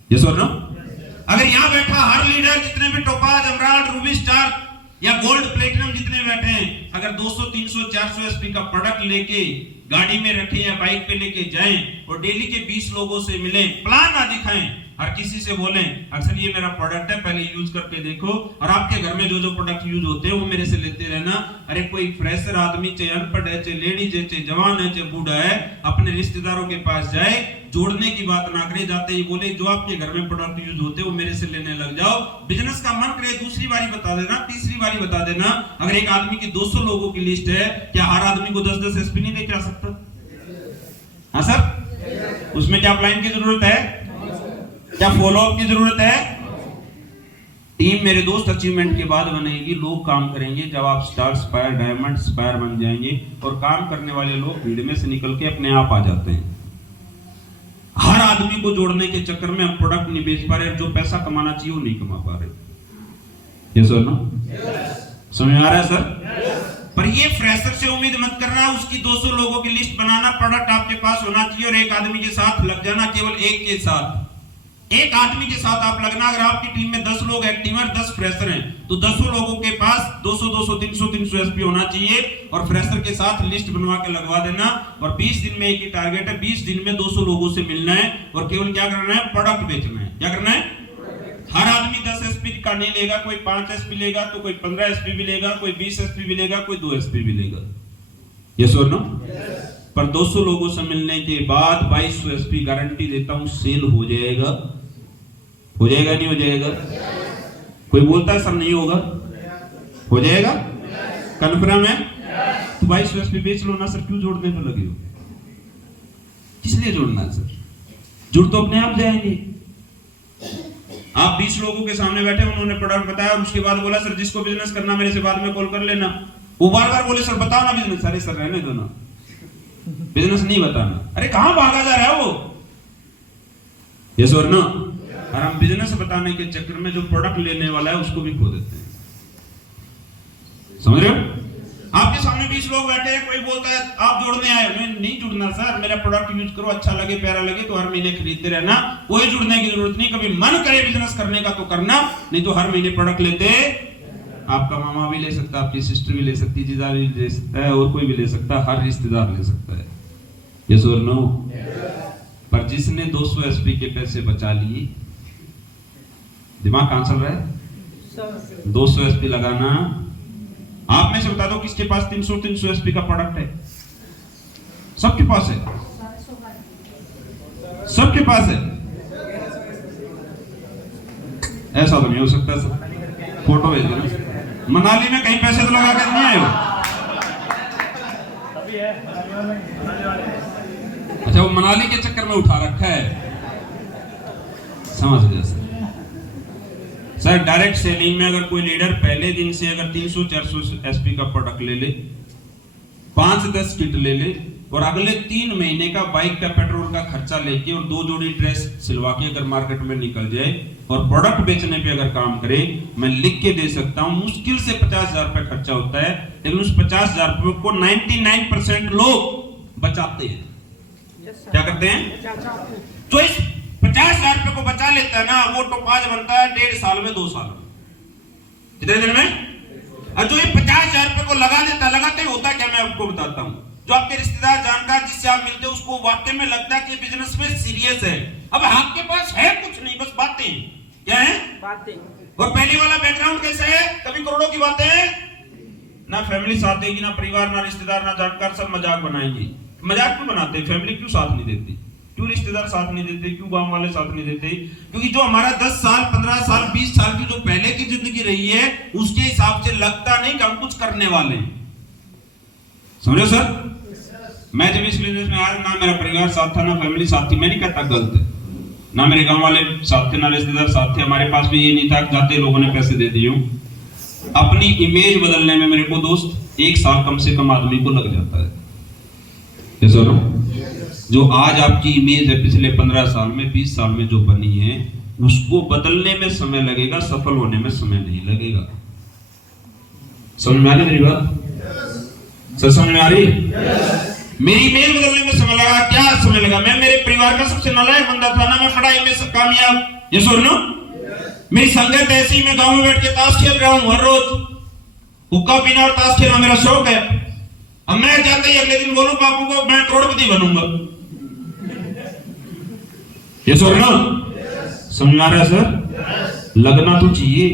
यस और नो? अगर यहां बैठा हर लीडर, जितने भी टोपाज, एमराल्ड, रूबी स्टार या गोल्ड प्लेटिनम जितने बैठे हैं, अगर 200 300 400 एसपी का प्रोडक्ट लेके गाड़ी में रखें या बाइक पे लेके जाएं और डेली के 20 लोगों से मिलें, प्लान ना दिखाएं, हर किसी से बोलें अक्सर ये मेरा प्रोडक्ट है, पहले यूज करके देखो, और आपके घर में जो जो प्रोडक्ट यूज होते हैं वो मेरे से लेते रहना। अरे कोई फ्रेशर आदमी, चाहे अनपढ़ है, चाहे लेडीज है, चाहे जवान है, चाहे बूढ़ा है, अपने रिश्तेदारों के पास जाए, जोड़ने की बात ना करे, जाते ही बोले जो आपके घर में प्रोडक्ट यूज होते हैं वो मेरे से लेने लग जाओ। बिजनेस का मन करे दूसरी बारी बता देना, तीसरी बारी बता देना। अगर एक आदमी की 200 लोगों की लिस्ट है, क्या हर आदमी को 10-10 एसपी नहीं दे आ सकता? हाँ सर, उसमें क्या प्लान की जरूरत है? क्या फॉलोअप की जरूरत है? टीम मेरे दोस्त अचीवमेंट के बाद बनेगी, लोग काम करेंगे जब आप स्टार, स्पायर, डायमंड, स्पायर बन जाएंगे, और काम करने वाले लोग भीड़ में से निकल के अपने आप आ जाते हैं। हर आदमी को जोड़ने के चक्कर में हम प्रोडक्ट नहीं बेच पा रहे, जो पैसा कमाना चाहिए वो नहीं कमा पा रहे। यस और नो? समझ आ रहा है सर? पर ये फ्रेशर से उम्मीद मत करना, उसकी 200 लोगों की लिस्ट बनाना, प्रोडक्ट आपके पास होना चाहिए और एक आदमी के साथ लग जाना, केवल एक के साथ, एक आदमी के साथ आप लगना। अगर आपकी टीम में 10 लोग एक्टिव हैं, 10 फ्रेशर हैं, तो 10 लोगों के पास 200 300 एसपी होना चाहिए और फ्रेशर के साथ लिस्ट बनवा के लगवा देना। और 20 दिन में एक ही टारगेट है, 20 दिन में 200 लोगों से मिलना है और केवल क्या करना है? प्रोडक्ट बेचना है। क्या करना है? हर आदमी 10 एसपी का नहीं लेगा, कोई 5 एसपी लेगा, तो कोई 15 एसपी भी लेगा, कोई 20 एसपी भी लेगा, कोई 2 एसपी भी लेगा। यस और नो? पर 200 लोगों से मिलने के बाद 2200 एसपी गारंटी देता हूं सेल हो जाएगा। हो जाएगा नहीं हो जाएगा? कोई बोलता है सर नहीं होगा? हो जाएगा? कन्फर्म है? तो 2200 एसपी बेच लो ना सर, क्यों जोड़ने पे लगे हो? किस लिए जोड़ना है सर? जुड़ तो अपने आप जाएंगे। आप 20 लोगों के सामने बैठे, उन्होंने प्रोडक्ट बताया और उसके बाद बोला सर जिसको बिजनेस करना मेरे से बाद में कॉल कर लेना। वो बार बार बोले सर बताओ ना बिजनेस। अरे सर रहने दो ना, बिजनेस नहीं बताना। अरे कहां भागा जा रहा है वो? यस और नो? और हम बिजनेस बताने के चक्कर में जो प्रोडक्ट लेने वाला है उसको भी खो देते हैं। समझ रहे हो? आपके सामने 20 लोग बैठे हैं, कोई बोलता है आप जोड़ने आए हो। नहीं जुड़ना सर, मेरा प्रोडक्ट यूज करो, अच्छा लगे, प्यारा लगे तो हर महीने खरीदते रहना, कोई जुड़ने की जरूरत नहीं। कभी मन करे बिजनेस करने का तो करना, नहीं तो हर महीने प्रोडक्ट लेते। आपका मामा भी ले सकता है, आपकी सिस्टर भी ले सकती है, जीजा भी ले सकता है, और कोई भी ले सकता है, हर रिश्तेदार ले सकता है। यस और नो? पर जिसने 200 एसपी के पैसे बचा लिए, दिमाग कहां चल रहा है? 200 एसपी लगाना। आप में से बता दो किसके पास 300 एसपी का प्रोडक्ट है? सबके पास है, सबके पास है। ऐसा तो नहीं हो सकता सर, फोटो भेज देना। मनाली में कहीं पैसे तो लगा कर नहीं आए हो? अच्छा, वो मनाली के चक्कर में उठा रखा है, समझ गया सर। डायरेक्ट सेलिंग में अगर कोई लीडर पहले दिन से अगर 300-400 एसपी का प्रोडक्ट ले ले, 5-10 किट ले ले और अगले 3 महीने का बाइक का पेट्रोल का खर्चा लेके और 2 जोड़ी ड्रेस सिलवा के अगर मार्केट में निकल जाए और प्रोडक्ट बेचने पे अगर काम करे, मैं लिख के दे सकता हूं मुश्किल से 50,000 रुपए खर्चा होता है, लेकिन उस 50,000 रुपए को 99% लोग बचाते हैं। क्या करते हैं? तो इस 50,000 रुपए को बचा लेता है ना, वो टोपाज बनता है 1.5 साल में, 2 साल में, कितने दिन में? और जो ये 50,000 रुपए को लगा देता, लगाते होता क्या, मैं आपको बताता हूँ। जो आपके रिश्तेदार, जानकार, जिससे आप मिलते हैं, उसको वाकई में लगता है कि बिजनेस में सीरियस है। अब आपके पास है कुछ नहीं, बस बातें। क्या है? बातें। और पहले वाला बैकग्राउंड कैसा है? कभी करोड़ों की बातें, ना फैमिली साथ देगी, ना परिवार, ना रिश्तेदार, ना जानकार, सब मजाक बनाएंगे। मजाक क्यों बनाते हैं? फैमिली क्यों साथ नहीं देती? क्यों रिश्तेदार साथ नहीं देते? क्यों गांव वाले साथ नहीं देते? क्योंकि जो हमारा 10 साल, 15 साल, 20 साल की जो पहले की जिंदगी रही है, उसके हिसाब से लगता नहीं कि हम कुछ करने वाले हैं। समझो सर? मैं जब इस बिजनेस में आया, ना मेरा परिवार साथ था, ना फैमिली साथ थी। मैं नहीं कहता गलत है, ना मेरे गांव वाले साथ थे, ना रिश्तेदार साथ थे। हमारे पास भी ये नहीं था कि जाते लोगों ने पैसे दे दिए। अपनी इमेज बदलने में मेरे को दोस्त 1 साल कम से कम आदमी को लग जाता है। जो आज आपकी इमेज है पिछले 15 साल में, 20 साल में जो बनी है, उसको बदलने में समय लगेगा, सफल होने में समय नहीं लगेगा। समझ में आ रही मेरी बात? सर समझ में आ रही? मेरी इमेज बदलने में समय लगा। क्या समय लगा? मैं मेरे परिवार का सबसे नालायक बंदा था ना, मैं पढ़ाई में सब कामयाब। ये सुन लो, मेरी संगत ऐसी, मैं गांव में बैठ के ताश खेल रहा हूं हर रोज। हुक्का पीना और ताश खेलना मेरा शौक है। अब मैं चाहता ही अगले दिन बोलूं बापू को मैं करोड़पति बनूंगा। ये सुन लो, समझ आ रहा है सर? लगना तो चाहिए।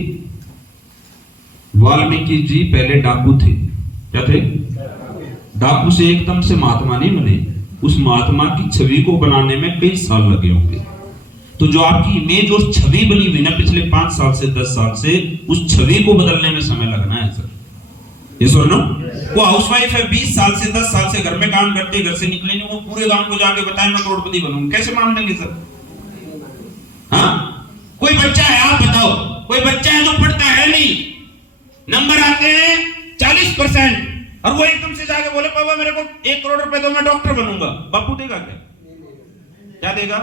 वाल्मीकि जी पहले डाकू थे। क्या थे? डाकू से एकदम से महात्मा नहीं बने। उस महात्मा की छवि को बनाने में कई साल लगे होंगे। तो जो आपकी इमेज और छवि बनी हुई ना पिछले 5 साल से 10 साल से, उस छवि को बदलने में समय लगना है सर। ये सुनो, वो हाउसवाइफ है 20 साल से 10 साल से घर में काम करते, घर से निकले नहीं, वो पूरे गांव को जाके बताए मैं करोड़पति बनूंगा, कैसे मान लेंगे सर? हाँ, कोई बच्चा है, आप बताओ, कोई बच्चा है जो पढ़ता है नहीं, नंबर आते हैं 40%, और वो एकदम से जाके बोले पापा मेरे को 1 करोड़ रुपए दो मैं डॉक्टर बनूंगा, बापू देगा क्या? क्या देगा?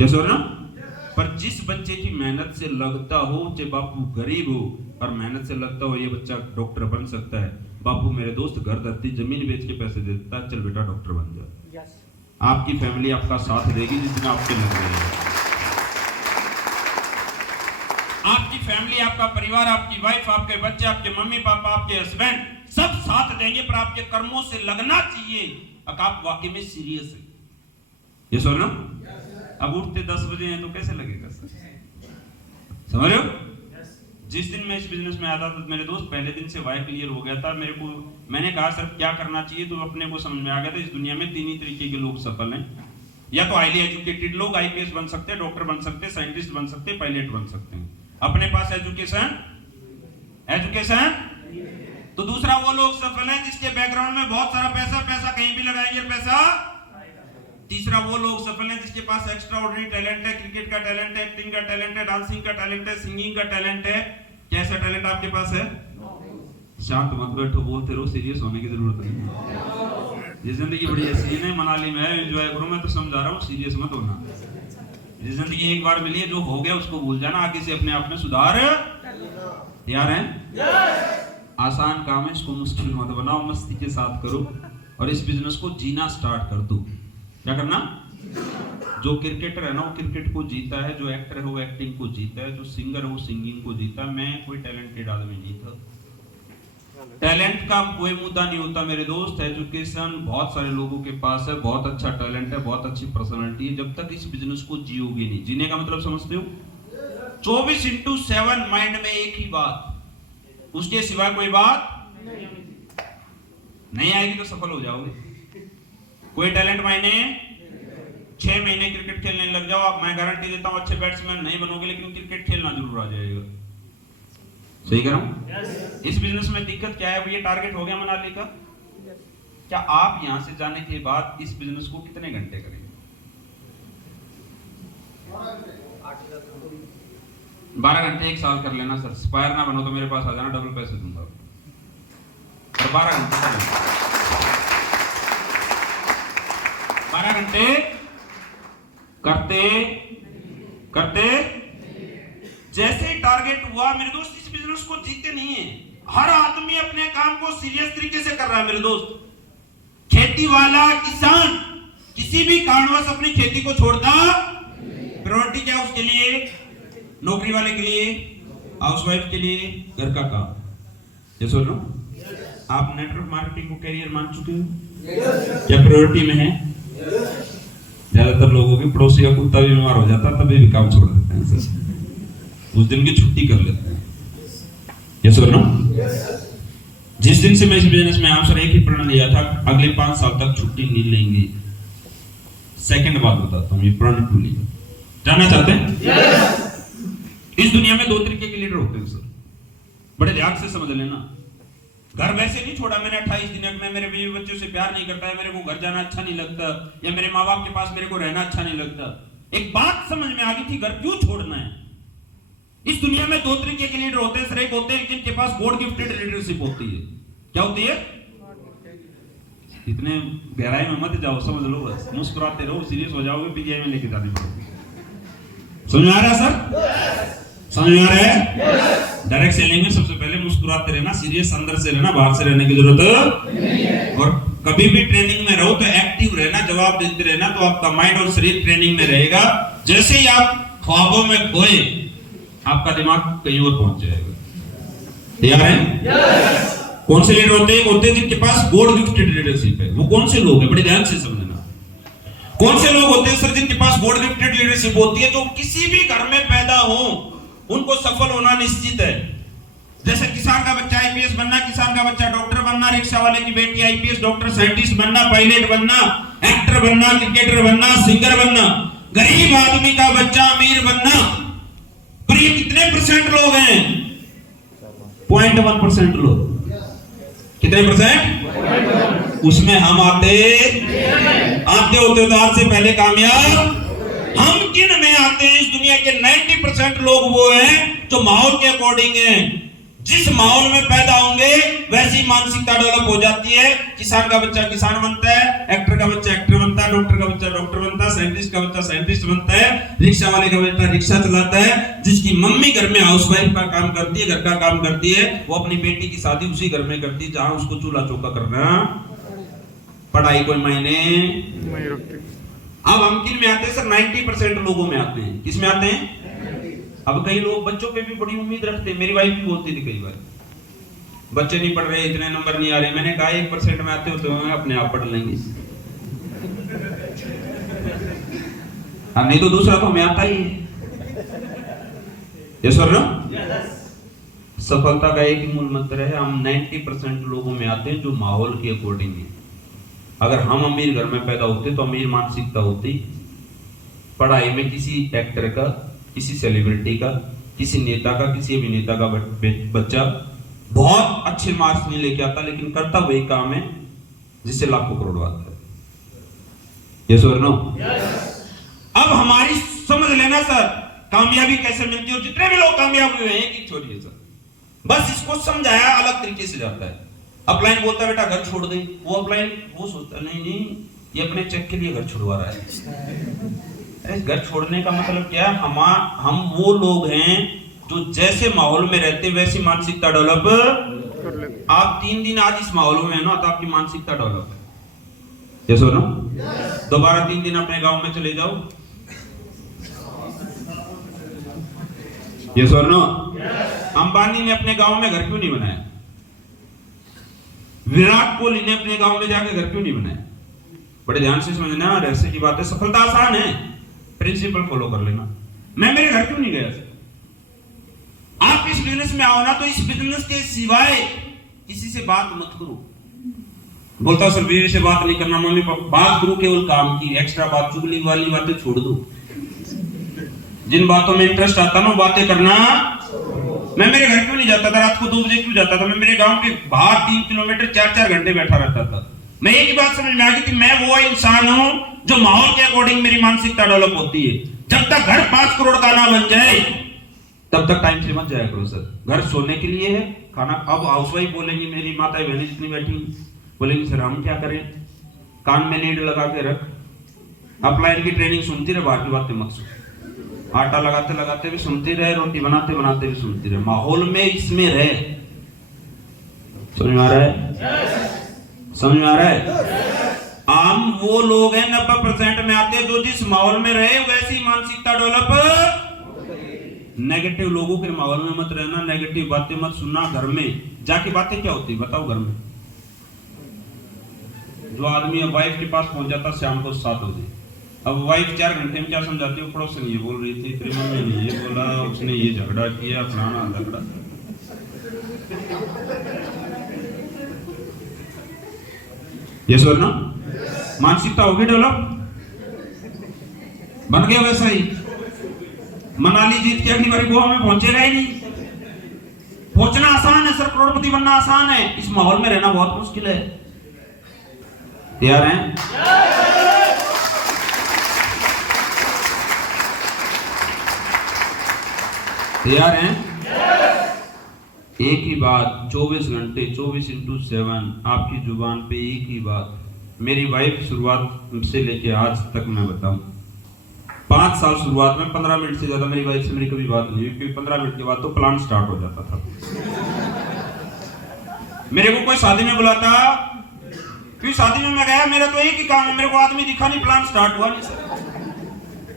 ये सुन ना, पर जिस बच्चे की मेहनत से लगता हो, चाहे बापू गरीब हो और मेहनत से लगता हो ये बच्चा डॉक्टर बन सकता है, बापू मेरे दोस्त घर धरती जमीन बेच के पैसे देता है, चल बेटा डॉक्टर बन जा। आपकी फैमिली आपका साथ देगी जितना आपके लग रहे हैं। आपकी फैमिली, आपका परिवार, आपकी वाइफ, आपके बच्चे, आपके मम्मी पापा, आपके हस्बैंड सब साथ देंगे, पर आपके कर्मों से लगना चाहिए अगर आप वाकई में सीरियस है। ये सुन ना, अब उठते 10 बजे हैं तो कैसे लगेगा सर? समझ रहे हो? जिस दिन मैं इस बिजनेस में आता था मेरे दोस्त पहले दिन से वाई क्लियर हो गया था मेरे को। मैंने कहा सर क्या करना चाहिए, तो अपने को समझ में आ गया था इस दुनिया में 3 ही तरीके के लोग सफल हैं। या तो हाईली एजुकेटेड लोग, आईपीएस बन सकते हैं, डॉक्टर बन सकते हैं, साइंटिस्ट बन सकते हैं, पायलट बन सकते हैं। अपने पास एजुकेशन तो दूसरा वो लोग सफल हैं जिसके बैकग्राउंड में बहुत सारा पैसा कहीं भी लगाएंगे पैसा। तीसरा वो लोग सफल हैं जिसके पास एक्स्ट्रा ऑर्डिनरी टैलेंट है, क्रिकेट का टैलेंट है, एक्टिंग का टैलेंट है, डांसिंग का टैलेंट है, सिंगिंग का टैलेंट है। कैसा टैलेंट आपके पास है? शांत मत बैठो, बोलते रहो, सीरियस होने की जरूरत नहीं। ये जिंदगी बड़ी ऐसी है, मनाली में एंजॉय करो, मैं तो समझा रहा हूँ, सीरियस मत होना। ये जिंदगी एक बार मिली है, जो हो गया उसको भूल जाना, आगे से अपने आप में सुधार। तैयार हैं? आसान काम है, इसको मुश्किल मत बनाओ, मस्ती के साथ करो और इस बिजनेस को जीना स्टार्ट कर दो। क्या करना? जो क्रिकेटर है ना वो क्रिकेट को जीता है, जो एक्टर है वो एक्टिंग को जीता है, जो सिंगर है वो सिंगिंग को जीता है। मैं कोई टैलेंटेड आदमी नहीं था। टैलेंट का कोई मुद्दा नहीं होता मेरे दोस्त। एजुकेशन बहुत सारे लोगों के पास है, बहुत अच्छा टैलेंट है, बहुत अच्छी पर्सनालिटी है। जब तक इस बिजनेस को जियोगे नहीं, जीने का मतलब समझते हो? 24/7 माइंड में एक ही बात, उसके सिवा कोई बात नहीं आएगी तो सफल हो जाओगे। कोई टैलेंट मायने 6 महीने क्रिकेट खेलने लग जाओ आप, मैं गारंटी देता हूं अच्छे बैट्समैन नहीं बनोगे, लेकिन क्रिकेट खेलना जरूर आ जाएगा। सही कह रहा हूं? इस बिजनेस में दिक्कत क्या है? ये टारगेट हो गया मनाली का। क्या आप यहां से जाने के बाद इस बिजनेस को कितने घंटे करेंगे? 12 घंटे 1 साल कर लेना सर। स्पायर ना बनो तो मेरे पास आ जाना, डबल पैसे दूंगा। और 12 घंटे 12 घंटे करते जैसे टारगेट हुआ मेरे दोस्त, इस बिजनेस को जीते नहीं है। हर आदमी अपने काम को सीरियस तरीके से कर रहा है मेरे दोस्त। खेती वाला किसान किसी भी कारणवश अपनी खेती को छोड़ता। प्रायोरिटी क्या उसके लिए? नौकरी वाले के लिए, हाउसवाइफ के लिए, घर का काम। ये सुनो, आप नेटवर्क मार्केटिंग को कैरियर मान चुके हो? क्या प्रायोरिटी में है? ज्यादातर लोगों के पड़ोसी का कुत्ता भी बीमार हो जाता तभी भी काम छोड़ देते हैं सर, उस दिन की छुट्टी कर लेते हैं। ये सुनो, जिस दिन से मैं इस बिजनेस में आऊं सर एक ही प्रण लिया था, अगले 5 साल तक छुट्टी नहीं लेंगे। सेकंड बात बताता हूं, ये प्रण क्यों लिया, जानना चाहते हैं? इस दुनिया में 2 तरीके के लीडर होते हैं सर, बड़े ध्यान से समझ लेना। घर वैसे नहीं छोड़ा मैंने 28 दिन में, मेरे बीवी बच्चों से प्यार नहीं करता है, मेरे को घर जाना अच्छा नहीं लगता, या मेरे माँ बाप के पास मेरे को रहना अच्छा नहीं लगता। एक बात समझ में आ गई थी, घर क्यों छोड़ना है। इस दुनिया में 2 तरीके के लीडर होते हैं सर। एक होते हैं जिनके पास गॉड गिफ्टेड लीडरशिप होती है। क्या होती है? इतने गहराई में मत जाओ, समझ लो बस, मुस्कुराते रहो, सीरियस हो जाओगे पीजीआई में लेके जाने पड़ेगा। समझ आ रहा है सर? समझ आ रहा है? डायरेक्ट सेलिंग में सबसे पहले मुस्कुराते रहना, सीरियस अंदर से रहना, बाहर से रहने की जरूरत नहीं है। और कभी भी ट्रेनिंग में रहो तो एक्टिव रहना, जवाब देते रहना, तो आपका माइंड और शरीर ट्रेनिंग में रहेगा। जैसे ही आप ख्वाबों में खोए, आपका दिमाग कहीं और पहुंच जाएगा। तैयार है? कौन से लीडर होते हैं जिनके पास गॉड गिफ्टेड लीडरशिप है? वो कौन से लोग हैं? बड़े ध्यान से समझना। कौन से लोग होते हैं सर जिनके पास गॉड गिफ्टेड लीडरशिप होती है? जो किसी भी घर में पैदा हो उनको सफल होना निश्चित है। जैसे किसान का बच्चा आईपीएस बनना, किसान का बच्चा डॉक्टर बनना, रिक्शा वाले की बेटी आईपीएस, डॉक्टर, साइंटिस्ट बनना, पायलट बनना, एक्टर बनना, क्रिकेटर बनना, सिंगर बनना। गरीब आदमी का बच्चा अमीर बनना। पर ये कितने परसेंट लोग हैं? 0.1% लोग। कितने परसेंट? उसमें हम आते होते तो आज से पहले कामयाब। हम किन में आते हैं? इस दुनिया के 90% लोग वो हैं जो माहौल के अकॉर्डिंग हैं। जिस माहौल में पैदा होंगे वैसी मानसिकता डेवलप हो जाती है। किसान का बच्चा किसान बनता है, एक्टर का बच्चा एक्टर बनता है, डॉक्टर का बच्चा डॉक्टर बनता है, साइंटिस्ट का बच्चा साइंटिस्ट बनता है, रिक्शा वाले का बच्चा रिक्शा चलाता है। जिसकी मम्मी घर में हाउसवाइफ का काम करती है, घर का काम करती है, वो अपनी बेटी की शादी उसी घर में करती है जहां उसको चूल्हा चौका करना, पढ़ाई कोई मायने नहीं रखती। अब हम किन में आते हैं सर? 90% लोगों में आते हैं। किस में आते हैं? अब कई लोग बच्चों पे भी बड़ी उम्मीद रखते हैं। मेरी वाइफ भी बोलती थी कई बार, बच्चे नहीं पढ़ रहे, इतने नंबर नहीं आ रहे। मैंने कहा 1% में आते हो तो अपने आप पढ़ लेंगे, नहीं तो दूसरा तो हमें आता ही है। यस और नो? सफलता का एक ही मूल मंत्र है, हम 90% लोगों में आते हैं जो माहौल के अकॉर्डिंग है। अगर हम अमीर घर में पैदा होते तो अमीर मानसिकता होती, पढ़ाई में किसी एक्टर का, किसी सेलिब्रिटी का, किसी नेता का, किसी अभिनेता का बच्चा बहुत अच्छे मार्क्स नहीं लेके आता, लेकिन करता वही काम है जिससे लाखों करोड़ आता है। यस और नो? अब हमारी समझ लेना सर, कामयाबी कैसे मिलती है। और जितने भी लोग कामयाब हुए हैं एक छोड़िए सर, बस इसको समझाया अलग तरीके से जाता है। अपलाइन बोलता है बेटा घर छोड़ दे, वो अपलाइन वो सोचता नहीं ये अपने चेक के लिए घर छुड़वा रहा है। घर छोड़ने का मतलब क्या है? हम वो लोग हैं जो जैसे माहौल में रहते वैसी मानसिकता डेवलप। आप 3 दिन आज इस माहौल में है ना तो आपकी मानसिकता डेवलप है। ये सुनो, दोबारा 3 दिन अपने गांव में चले जाओ। ये सुनो, अंबानी ने अपने गांव में घर क्यों नहीं बनाया? विराट कोहली ने अपने गांव में जाकर घर क्यों नहीं बनाया? बड़े ध्यान से समझना, रहस्य की बात है। सफलता आसान है, प्रिंसिपल फॉलो कर लेना। मैं मेरे घर क्यों नहीं गया? आप इस बिजनेस में आओ ना तो इस बिजनेस के सिवाय किसी से बात मत करो। बोलता सर बीवी से बात नहीं करना, मम्मी पापा बात करो केवल काम की, एक्स्ट्रा बात चुगली वाली बातें छोड़ दो। जिन बातों में इंटरेस्ट आता ना बातें करना। मैं मेरे घर क्यों नहीं जाता था? रात को 2 बजे क्यों जाता था? मैं मेरे गांव के बाहर 3 किलोमीटर 4-4 घंटे बैठा रहता था। मैं एक ही बात समझ में आ गई थी, मैं वो इंसान हूं जो माहौल के अकॉर्डिंग मेरी मानसिकता डेवलप होती है। जब तक घर 5 करोड़ का ना बन जाए तब तक टाइम से मत जाया करो सर। घर सोने के लिए है, खाना। अब हाउसवाइफ बोलेंगी, मेरी माता बहनें जितनी बैठी बोलेंगी सर हम क्या करें? कान में लीड लगा के रख, अपलाइन की ट्रेनिंग सुनती रहे, बाहर की बातें मत सुन। आटा लगाते लगाते भी सुनती रहे, रोटी बनाते बनाते भी सुनती रहे। माहौल में इसमें रहे। समझ में आ रहा है? समझ में आ रहा है? हम वो लोग हैं 90% में आते हैं जो जिस माहौल में रहे वैसी मानसिकता डेवलप। नेगेटिव लोगों के माहौल में मत रहना, नेगेटिव बातें मत सुनना। घर में जाके बातें क्या होती है बताओ? घर में जो आदमी वाइफ के पास पहुंच जाता शाम को 7 बजे, अब वाइफ 4 घंटे में क्या समझाती है? पड़ोसन ये बोल रही थी, तेरी मम्मी ने ये बोला, उसने ये झगड़ा किया, फलाना झगड़ा। ये सुन ना, मानसिकता होगी डेवलप, बन गया वैसा ही। मनाली जीत के अगली बारी गोवा में पहुंचेगा ही नहीं। पहुंचना आसान है सर, करोड़पति बनना आसान है, इस माहौल में रहना बहुत मुश्किल है। तैयार हैं? तैयार हैं? एक ही बात 24 घंटे 24/7 आपकी जुबान पे एक ही बात। मेरी वाइफ शुरुआत से लेके आज तक मैं बताऊं, 5 साल शुरुआत में 15 मिनट से ज्यादा मेरी वाइफ से मेरी कभी बात नहीं हुई, क्योंकि 15 मिनट के बाद तो प्लान स्टार्ट हो जाता था। मेरे को कोई शादी में बुलाता, क्योंकि शादी में मैं गया, मेरा तो एक ही काम है, मेरे को आदमी दिखा नहीं, प्लान स्टार्ट हुआ नहीं सर।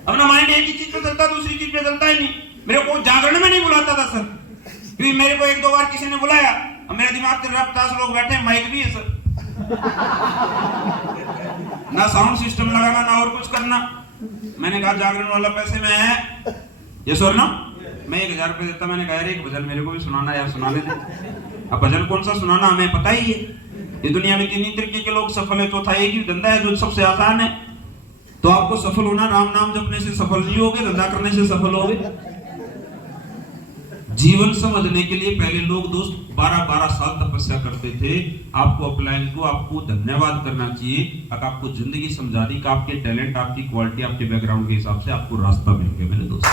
अपना माइंड एक ही चीज पे चलता, दूसरी चीज पे चलता ही नहीं। मेरे को जागरण में नहीं बुलाता था सर, क्योंकि मेरे को 1-2 बार किसी ने बुलाया, अब मेरे दिमाग में 50 लोग बैठे, माइक भी है सर, ना साउंड सिस्टम लगाना ना और कुछ करना। मैंने कहा जागरण वाला पैसे में है ये सर ना, मैं 1000 रुपए देता। मैंने कहा एक भजन मेरे को भी सुनाना यार, सुना लेते। अब भजन कौन सा सुनाना हमें पता ही है। ये दुनिया में 3 ही तरीके के लोग सफल है, चौथा एक ही धंधा है जो सबसे आसान है। तो आपको सफल होना, राम नाम जपने से सफल नहीं होगे, धंधा करने से सफल होगे। जीवन समझने के लिए पहले लोग दोस्त 12-12 साल तपस्या करते थे। आपको अपलाइन को आपको धन्यवाद करना चाहिए, अगर आपको जिंदगी समझा दी कि आपके टैलेंट, आपकी क्वालिटी, आपके बैकग्राउंड के हिसाब से आपको रास्ता मिल गया मेरे दोस्त।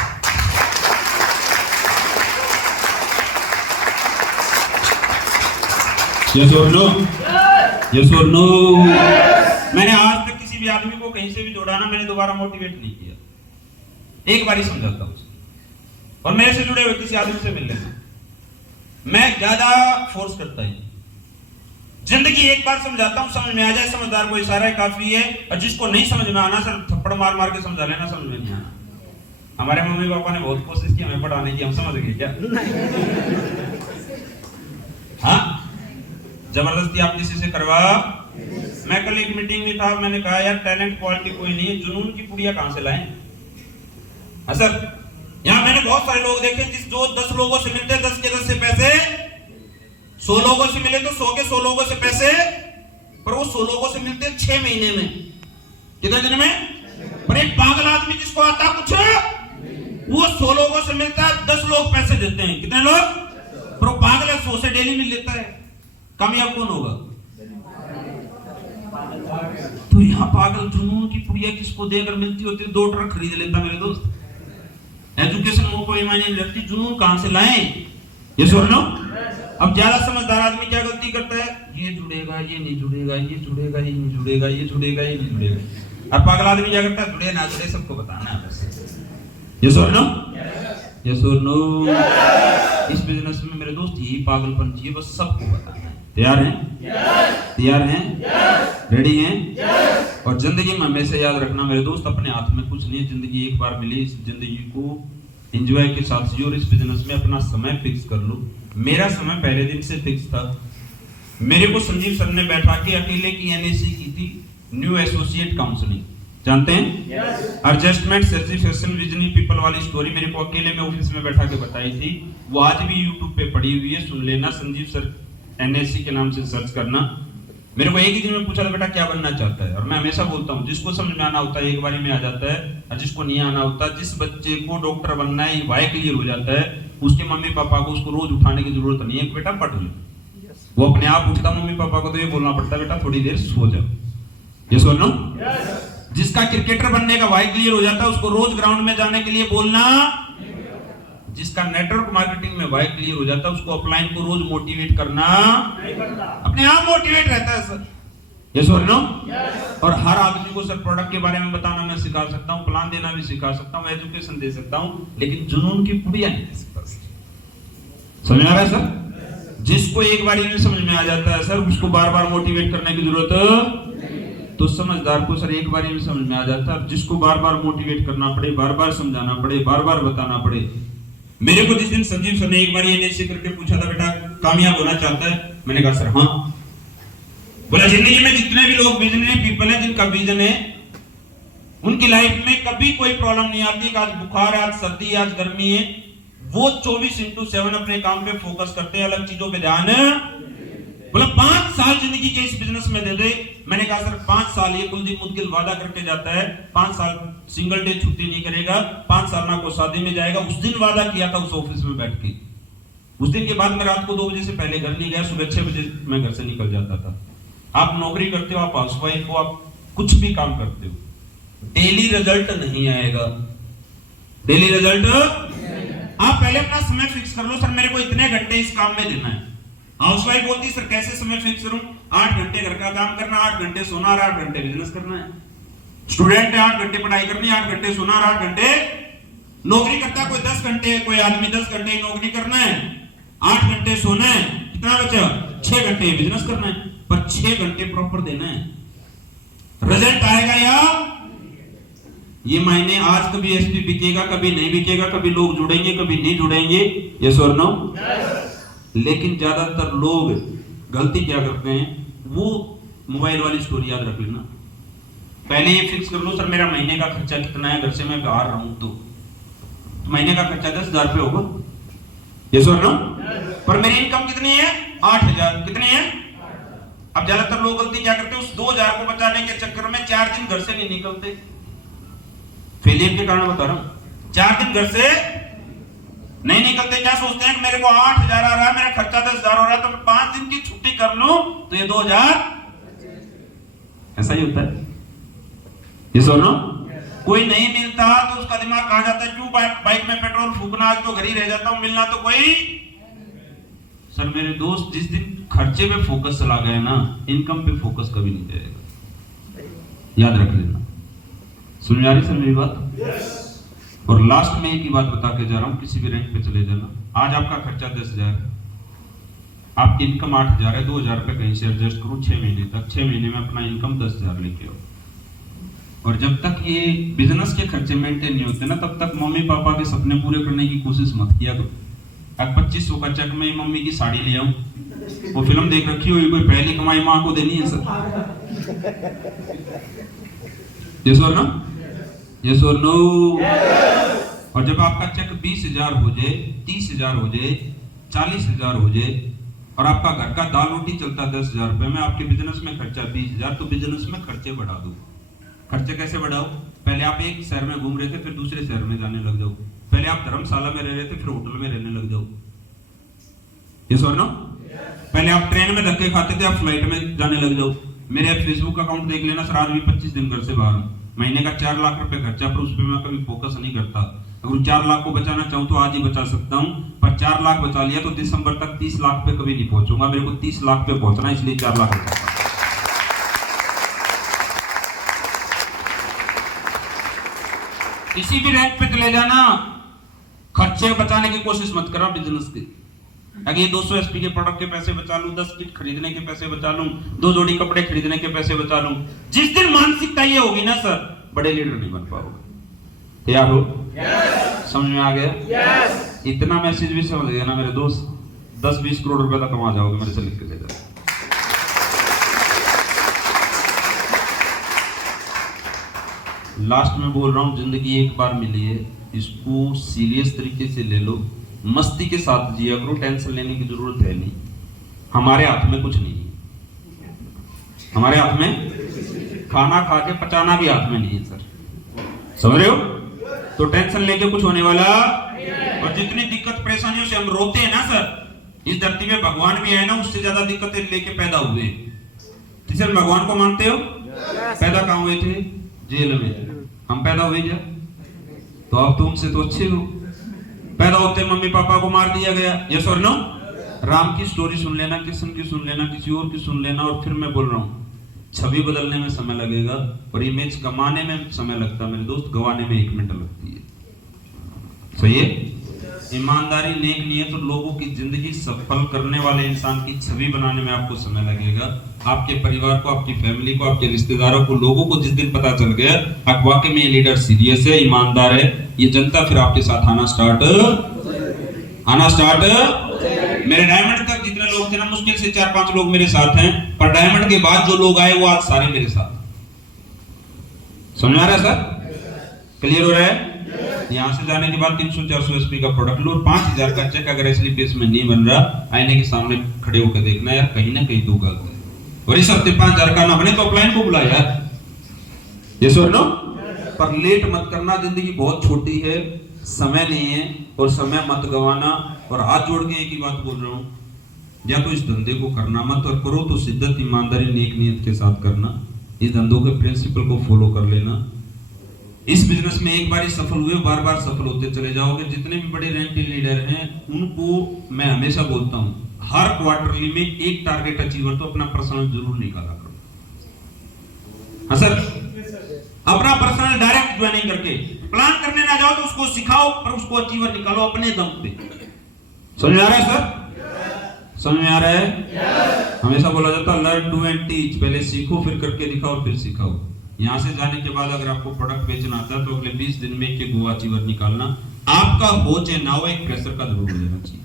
यस और नो, यस और नो। मैंने आज तक किसी भी आदमी को कहीं से भी जोड़ा ना, मैंने दोबारा मोटिवेट नहीं किया, एक बार ही समझाता हूं। और मेरे से जुड़े हुए किसी आदमी से मिल लेना, मैं ज्यादा फोर्स करता ही। जिंदगी एक बार समझाता हूं, समझ में आ जाए, समझदार को इशारा काफी है। और जिसको नहीं समझ में आना सर, थप्पड़ मार मार के समझा लेना, समझ में नहीं आना। हमारे मम्मी पापा ने बहुत कोशिश की हमें पढ़ाने की, हम समझ गए क्या? हाँ, जबरदस्ती आप किसी से करवा। मैं कल एक मीटिंग में था, मैंने कहा यार टैलेंट क्वालिटी कोई नहीं है, जुनून की पुड़िया कहां से लाएं? हाँ सर, यहाँ मैंने बहुत सारे लोग देखे जो 10 लोगों से मिलते 10 के 10 से पैसे, 100 लोगों से मिले तो 100 के 100 लोगों से पैसे, पर वो 100 लोगों से मिलते 6 महीने में, कितने दिन में? पर एक पागल आदमी जिसको आता कुछ, वो 100 लोगों से मिलता है, 10 लोग पैसे देते हैं। कितने लोग? पर वो पागल है, 100 से डेली मिल लेता है। कामयाब कौन होगा? तो यहाँ पागल जुनून की पुड़िया किसको देकर मिलती होती, 2 ट्रक खरीद लेता मेरे दोस्त। एजुकेशन को कोई मायने नहीं रखती, जुनून कहां से लाएं? ये सुन लो। अब ज्यादा समझदार आदमी क्या गलती करता है, ये जुड़ेगा, ये नहीं जुड़ेगा, ये जुड़ेगा, ये नहीं जुड़ेगा, ये जुड़ेगा, ये नहीं जुड़ेगा। और पागल आदमी क्या करता है, जुड़े ना जुड़े सबको बताना है बस। ये सुन लो, ये सुन लो। इस बिजनेस में मेरे दोस्त यही पागलपन चाहिए, बस सबको बताना है। तैयार हैं? तैयार हैं? रेडी हैं? और जिंदगी में हमेशा याद रखना मेरे दोस्त, अपने हाथ में कुछ नहीं, जिंदगी एक बार मिली, इस जिंदगी को एंजॉय के साथ जियो। इस बिजनेस में अपना समय फिक्स कर लो। मेरा समय पहले दिन से फिक्स था। मेरे को संजीव सर ने बैठा के अकेले की एनएसी की थी, न्यू एसोसिएट काउंसलिंग, जानते हैं? एडजस्टमेंट, सेटिस्फैक्शन, विजनिंग पीपल वाली स्टोरी मेरे को अकेले में ऑफिस में बैठा के बताई थी। वो आज भी यूट्यूब पे पड़ी हुई है, सुन लेना। संजीव सर एनएससी के नाम से सर्च करना। मेरे को एक ही दिन में पूछा था बेटा क्या बनना चाहता है, और मैं हमेशा बोलता हूँ जिसको समझ में आना होता है एक बारी में आ जाता है, और जिसको नहीं आना होता, जिस बच्चे को डॉक्टर बनना है वाई क्लियर हो जाता है, उसके मम्मी पापा को उसको रोज उठाने की जरूरत नहीं है, बेटा पढ़ ले। वो अपने आप उठता, मम्मी पापा को तो ये बोलना पड़ता है बेटा थोड़ी देर सो जाओ। ये सुन लो। जिसका क्रिकेटर बनने का वाई क्लियर हो जाता है, उसको रोज ग्राउंड में जाने के लिए बोलना। जिसका नेटवर्क मार्केटिंग में वाई क्लियर हो जाता है, उसको अपलाइन को रोज मोटिवेट करना अपने आप मोटिवेट रहता है सर। ये सुन लो। और हर आदमी को सर प्रोडक्ट के बारे में बताना मैं सिखा सकता हूँ, प्लान देना भी सिखा सकता हूँ, एजुकेशन दे सकता हूँ, लेकिन जुनून की पुड़िया नहीं दे सकता। समझ में आ रहा है सर? जिसको एक बार में समझ में आ जाता है सर, उसको बार बार मोटिवेट करने की जरूरत। तो समझदार को सर एक बार में समझ में आ जाता है। जिसको बार बार मोटिवेट करना पड़े, बार बार समझाना पड़े, बार बार बताना पड़े। मेरे को जिस दिन संजीव सर ने एक बार ये ऐसे करके पूछा था बेटा कामयाब होना चाहता है, मैंने कहा सर हाँ। बोला जिंदगी में जितने भी लोग विजनरी पीपल हैं, जिनका विजन है, उनकी लाइफ में कभी कोई प्रॉब्लम नहीं आती कि आज बुखार है, आज सर्दी है, आज गर्मी है। वो 24/7 अपने काम पे फोकस करते हैं, अलग चीजों पे ध्यान। बोला 5 साल जिंदगी के इस बिजनेस में दे दे। मैंने कहा सर 5 साल, ये कुलदीप मुदगिल वादा करके जाता है 5 साल सिंगल डे छुट्टी नहीं करेगा, 5 साल ना को शादी में जाएगा। उस दिन वादा किया था उस ऑफिस में बैठ के। उस दिन के बाद मैं रात को 2 बजे से पहले घर नहीं गया, सुबह 6 बजे मैं घर से निकल जाता था। आप नौकरी करते हो, आप हाउसवाइफ हो, आप कुछ भी काम करते हो, डेली रिजल्ट नहीं आएगा। डेली रिजल्ट आप पहले अपना समय फिक्स कर लो। सर मेरे को इतने घंटे इस काम में देना है। हाउसवाइफ बोलती सर कैसे समय फिक्स करूं? 8 घंटे घर का काम करना, 8 घंटे सोना और 8 घंटे बिजनेस करना है। स्टूडेंट है 8 घंटे पढ़ाई करनी, 8 घंटे सोना, 8 घंटे नौकरी करता है। कोई 10 घंटे, कोई आदमी 10 घंटे ही नौकरी करना है, 8 घंटे सोना है, कितना बचा 6 घंटे बिजनेस करना है, पर 6 घंटे प्रॉपर देना है। रिजल्ट आएगा या ये महीने आज कभी एसपी बिकेगा, कभी नहीं बिकेगा, कभी लोग जुड़ेंगे, कभी नहीं जुड़ेंगे, यस और नो। लेकिन ज्यादातर लोग गलती क्या करते हैं, वो मोबाइल वाली स्टोरी याद रख लेना। पहले ये फिक्स कर लो, सर मेरा महीने का खर्चा कितना है, घर से मैं बाहर रहूं तो महीने का खर्चा 10,000 रुपये होगा, यस और नो। पर मेरी इनकम कितनी है 8,000, कितनी है। अब ज्यादातर लोग गलती क्या करते हैं, उस 2,000 को बचाने के चक्कर में 4 दिन घर से नहीं निकलते। फेलियर के कारण बता रहा हूं, 4 दिन घर से नहीं निकलते। क्या सोचते हैं कि मेरे को 8,000 आ रहा है, मेरा खर्चा 10,000 हो रहा है, तो मैं 5 दिन की छुट्टी कर लूं तो ये 2,000, ऐसा ही होता है, ये सुनो। कोई नहीं मिलता तो उसका दिमाग कहां जाता है, क्यों बाइक में पेट्रोल फूकना, आज तो घर ही रह जाता हूं, मिलना तो कोई। सर मेरे दोस्त, जिस दिन खर्चे पे फोकस चला गया ना, इनकम पे फोकस कभी नहीं जाएगा, याद रख लेना। सुन जा रही सर मेरी बात? और लास्ट में एक ही बात बता के जा रहा हूं, किसी भी रैंक पे चले जाना। आज आपका खर्चा 10,000 है, आपकी इनकम 8,000 है, 2,000 रुपए कहीं से एडजस्ट करो 6 महीने तक, 6 महीने में अपना इनकम 10,000 लेके आओ। और जब तक ये बिजनेस के खर्चे मेंटेन नहीं होते ना, तब तक मम्मी पापा के सपने पूरे करने की कोशिश मत किया करो। अब 2,500 का चेक में मम्मी की साड़ी ले आऊं, वो फिल्म देख रखी हुई, कोई पहली कमाई मां को देनी है सर, यस और नो, यस और नो। और जब आपका चेक 20,000 हो जाए, 30,000 हो जाए, 40,000 हो जाए, और आपका घर का दाल रोटी चलता 10,000 रुपए में, आपके बिजनेस में खर्चा 20,000, तो बिजनेस में खर्चे बढ़ा दो। खर्चे कैसे बढ़ाओ, पहले आप एक शहर में घूम रहे थे, फिर दूसरे शहर में जाने लग जाओ। पहले आप धर्मशाला में रह रहे थे, फिर होटल में रहने लग जाओ, यस और नो। पहले आप ट्रेन में धक्के खाते थे, आप फ्लाइट में जाने लग जाओ। मेरे फेसबुक अकाउंट देख लेना सर, आज भी 25 दिन घर से बाहर हूं, महीने का 4 लाख रुपए खर्चा, पर उस पर मैं कभी फोकस नहीं करता। अगर 4 लाख को बचाना चाहूं तो आज ही बचा सकता हूं, पर 4 लाख बचा लिया तो दिसंबर तक 30 लाख पे कभी नहीं पहुंचूंगा। मेरे को 30 लाख पे पहुंचना, इसलिए 4 लाख बचा। किसी भी रैंक पे चले जाना, खर्चे बचाने की कोशिश मत करो बिजनेस के। अगर ये 200 एसपी के प्रोडक्ट के पैसे बचा लूं, 10 किट खरीदने के पैसे बचा लूं, 2 जोड़ी कपड़े खरीदने के पैसे बचा लूं, जिस दिन मानसिकता ये होगी ना सर, बड़े लीडर नहीं बन पाओगे। तैयार हो? समझ में आ गया? इतना मैसेज भी समझ गया ना मेरे दोस्त, 10-20 करोड़ रुपए तक कमा जाओगे मेरे से लिख के ले जाओ। लास्ट में बोल रहा हूं, जिंदगी एक बार मिली है, इसको सीरियस तरीके से ले लो, मस्ती के साथ जिया करो, टेंशन लेने की जरूरत है नहीं। हमारे हाथ में कुछ नहीं है, हमारे हाथ में खाना खा के पचाना भी हाथ में नहीं है सर, समझ रहे हो? तो टेंशन लेके कुछ होने वाला। और जितनी दिक्कत परेशानियों से हम रोते हैं ना सर, इस धरती में भगवान भी है ना, उससे ज्यादा दिक्कतें लेके पैदा हुए। सर भगवान को मानते हो? पैदा कहां हुए थे? जेल में। हम पैदा हुए क्या? तो अब तो उनसे तो अच्छे हो। पैदा होते मम्मी पापा को मार दिया गया, यस और नो। राम की स्टोरी सुन लेना, कृष्ण की सुन लेना, किसी और की सुन लेना, और फिर मैं बोल रहा हूँ, छवि बदलने में समय लगेगा और इमेज कमाने में समय लगता है मेरे दोस्त, गवाने में 1 मिनट लगती है। सही है? ईमानदारी नेक नियत और लोगों की जिंदगी सफल करने वाले इंसान की छवि बनाने में आपको समय लगेगा। आपके परिवार को, आपकी फैमिली को, आपके रिश्तेदारों को, लोगों को जिस दिन पता चल गया आप वाकई में ये लीडर सीरियस है, ईमानदार है, ये जनता फिर आपके साथ आना स्टार्ट। मेरे डायमंड तक जितने लोग थे ना, मुश्किल से 4-5 लोग मेरे साथ हैं, पर डायमंड के बाद जो लोग आए वो आज सारे मेरे साथ। समझ आ रहा है सर? क्लियर हो रहा है? यहाँ से जाने के बाद 300-400 एसपी का प्रोडक्ट लो, 5,000 का चेक अगर असली पेस में नहीं बन रहा, आईने के सामने खड़े होकर देखना यार, कहीं ना कहीं तो गलत है। और इस हफ्ते 5,000 का ना बने तो अपलाइन को बुला यार, ये सर नो। पर लेट मत करना, जिंदगी बहुत छोटी है, समय नहीं है, और समय मत गवाना। और हाथ जोड़ के एक ही बात बोल रहा हूँ, या तो इस धंधे को करना मत, और करो तो शिद्दत, ईमानदारी, नेक नियत के साथ करना। इस धंधों के प्रिंसिपल को फॉलो कर लेना। इस बिजनेस में एक बार ही सफल हुए, बार बार सफल होते चले जाओगे। जितने भी बड़े रैंक के लीडर हैं उनको मैं हमेशा बोलता हूं, हर क्वार्टरली में एक टारगेट अचीवर तो अपना पर्सनल जरूर निकाला करो। हाँ सर, अपना पर्सनल डायरेक्ट ज्वाइनिंग करके। प्लान करने ना जाओ तो उसको सिखाओ, पर उसको अचीवर निकालो अपने दम पे। समझ में आ रहा है सर? समझ में आ रहा है? हमेशा बोला जाता है लर्न डू एंड टीच, पहले सीखो फिर करके दिखाओ फिर सिखाओ। यहाँ से जाने के बाद अगर आपको प्रोडक्ट बेचना आता है तो अगले 20 दिन में एक गो अचीवर निकालना आपका हो चाहे ना हो, एक प्रेशर का जरूर हो जाना चाहिए।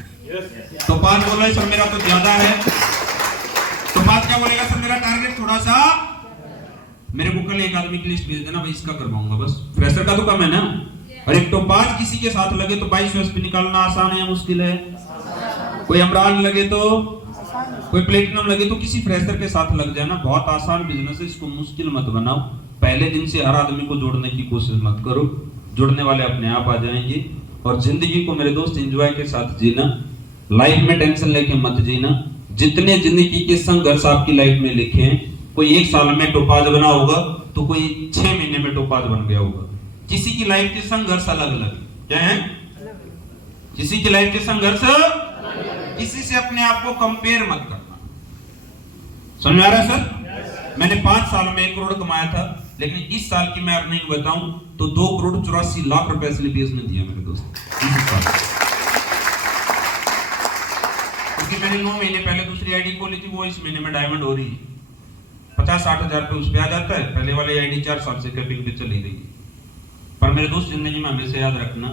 तो 5 बोल रहे सर मेरा तो ज्यादा है, तो 5 क्या बोलेगा सर मेरा टारगेट थोड़ा सा, मेरे को कल एक आदमी की लिस्ट भेज देना भाई इसका करवाऊंगा बस, प्रेशर का तो कम है ना। और एक तो 5 किसी के साथ लगे तो 22 एसपी निकालना आसान है या मुश्किल है? कोई अमरान लगे तो, कोई प्लेटिनम लगे तो किसी फ्रेशर के साथ लग जाना, बहुत आसान बिजनेस है, इसको मुश्किल मत बनाओ। पहले दिन से हर आदमी को जोड़ने की कोशिश मत करो, जुड़ने वाले अपने आप आ जाएंगे। और जिंदगी को मेरे दोस्त एंजॉय के साथ जीना, लाइफ में टेंशन लेके मत जीना। जितने जिंदगी के संघर्ष आपकी लाइफ में लिखे हैं, कोई 1 साल में टोपाज बना होगा तो कोई 6 महीने में टोपाज बन गया होगा। किसी की लाइफ के संघर्ष अलग अलग क्या है, किसी की लाइफ के संघर्ष, किसी से अपने आप को कंपेयर मत करना। समझ में आ रहा है सर? मैंने 5 साल में 1 करोड़ कमाया था, लेकिन इस साल की मैं अर्निंग बताऊं तो 2 करोड़ 84 लाख रुपए SLPS में दिया मेरे दोस्त इस साल। क्योंकि मैंने 9 महीने पहले दूसरी आईडी खोली थी, वो इस महीने में डायमंड हो रही है। 50-60 हजार पे उस पे आ जाता है, पहले वाली आईडी 4 साल से कैपिंग पे चली गई। पर मेरे दोस्त जिंदगी में हमेशा याद रखना,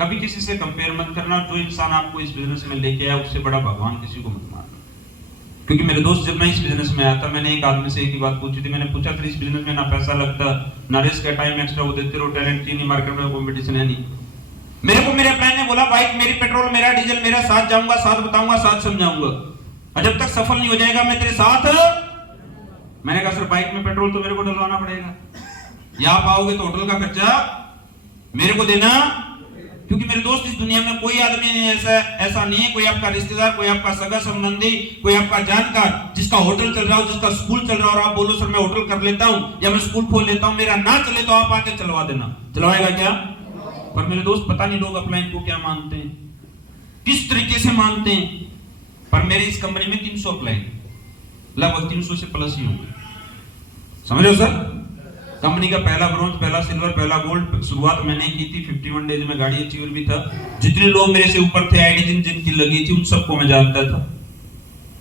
कभी किसी से कंपेयर मत करना। जो इंसान आपको इस बिजनेस में लेके आया उससे बड़ा भगवान किसी को मत मानना। क्योंकि मेरे दोस्त जब मैं इस बिजनेस में आया था, मैंने एक आदमी से एक ही बात पूछी थी। मैंने पूछा था इस बिजनेस में ना पैसा लगता ना रिस्क है, टाइम एक्स्ट्रा वो देते रहो, टैलेंट की नहीं, मार्केट में कंपटीशन है नहीं। मेरे को मेरे फ्रेंड ने बोला बाइक मेरी, पेट्रोल मेरा, डीजल मेरा, साथ जाऊंगा, साथ बताऊंगा, साथ समझाऊंगा, और जब तक सफल नहीं हो जाएगा मैं तेरे साथ। मैंने कहा सर बाइक में पेट्रोल तो मेरे को डलवाना पड़ेगा, यहाँ पाओगे तो होटल का खर्चा मेरे को देना। क्योंकि मेरे दोस्त इस दुनिया में कोई आदमी नहीं ऐसा नहीं है, कोई आपका रिश्तेदार, कोई आपका सगा संबंधी, कोई आपका जानकार जिसका होटल चल रहा हो, जिसका स्कूल चल रहा हो, और आप बोलो सर मैं होटल कर लेता हूं या मैं स्कूल खोल लेता हूं, मेरा ना चले तो आप आके चलवा देना। चलवाएगा क्या? पर मेरे दोस्त पता नहीं लोग अपलाइन को क्या मानते हैं, किस तरीके से मानते हैं। पर मेरी इस कंपनी में 300 अपलाइन, लगभग 300 से प्लस ही होंगे। समझ रहे हो सर? कंपनी का पहला ब्रॉन्ज, पहला सिल्वर, पहला गोल्ड शुरुआत मैंने की थी। 51 डेज में गाड़ी अचीवर भी था। जितने लोग मेरे से ऊपर थे, आईडी जिनकी लगी थी, उन सबको मैं जानता था।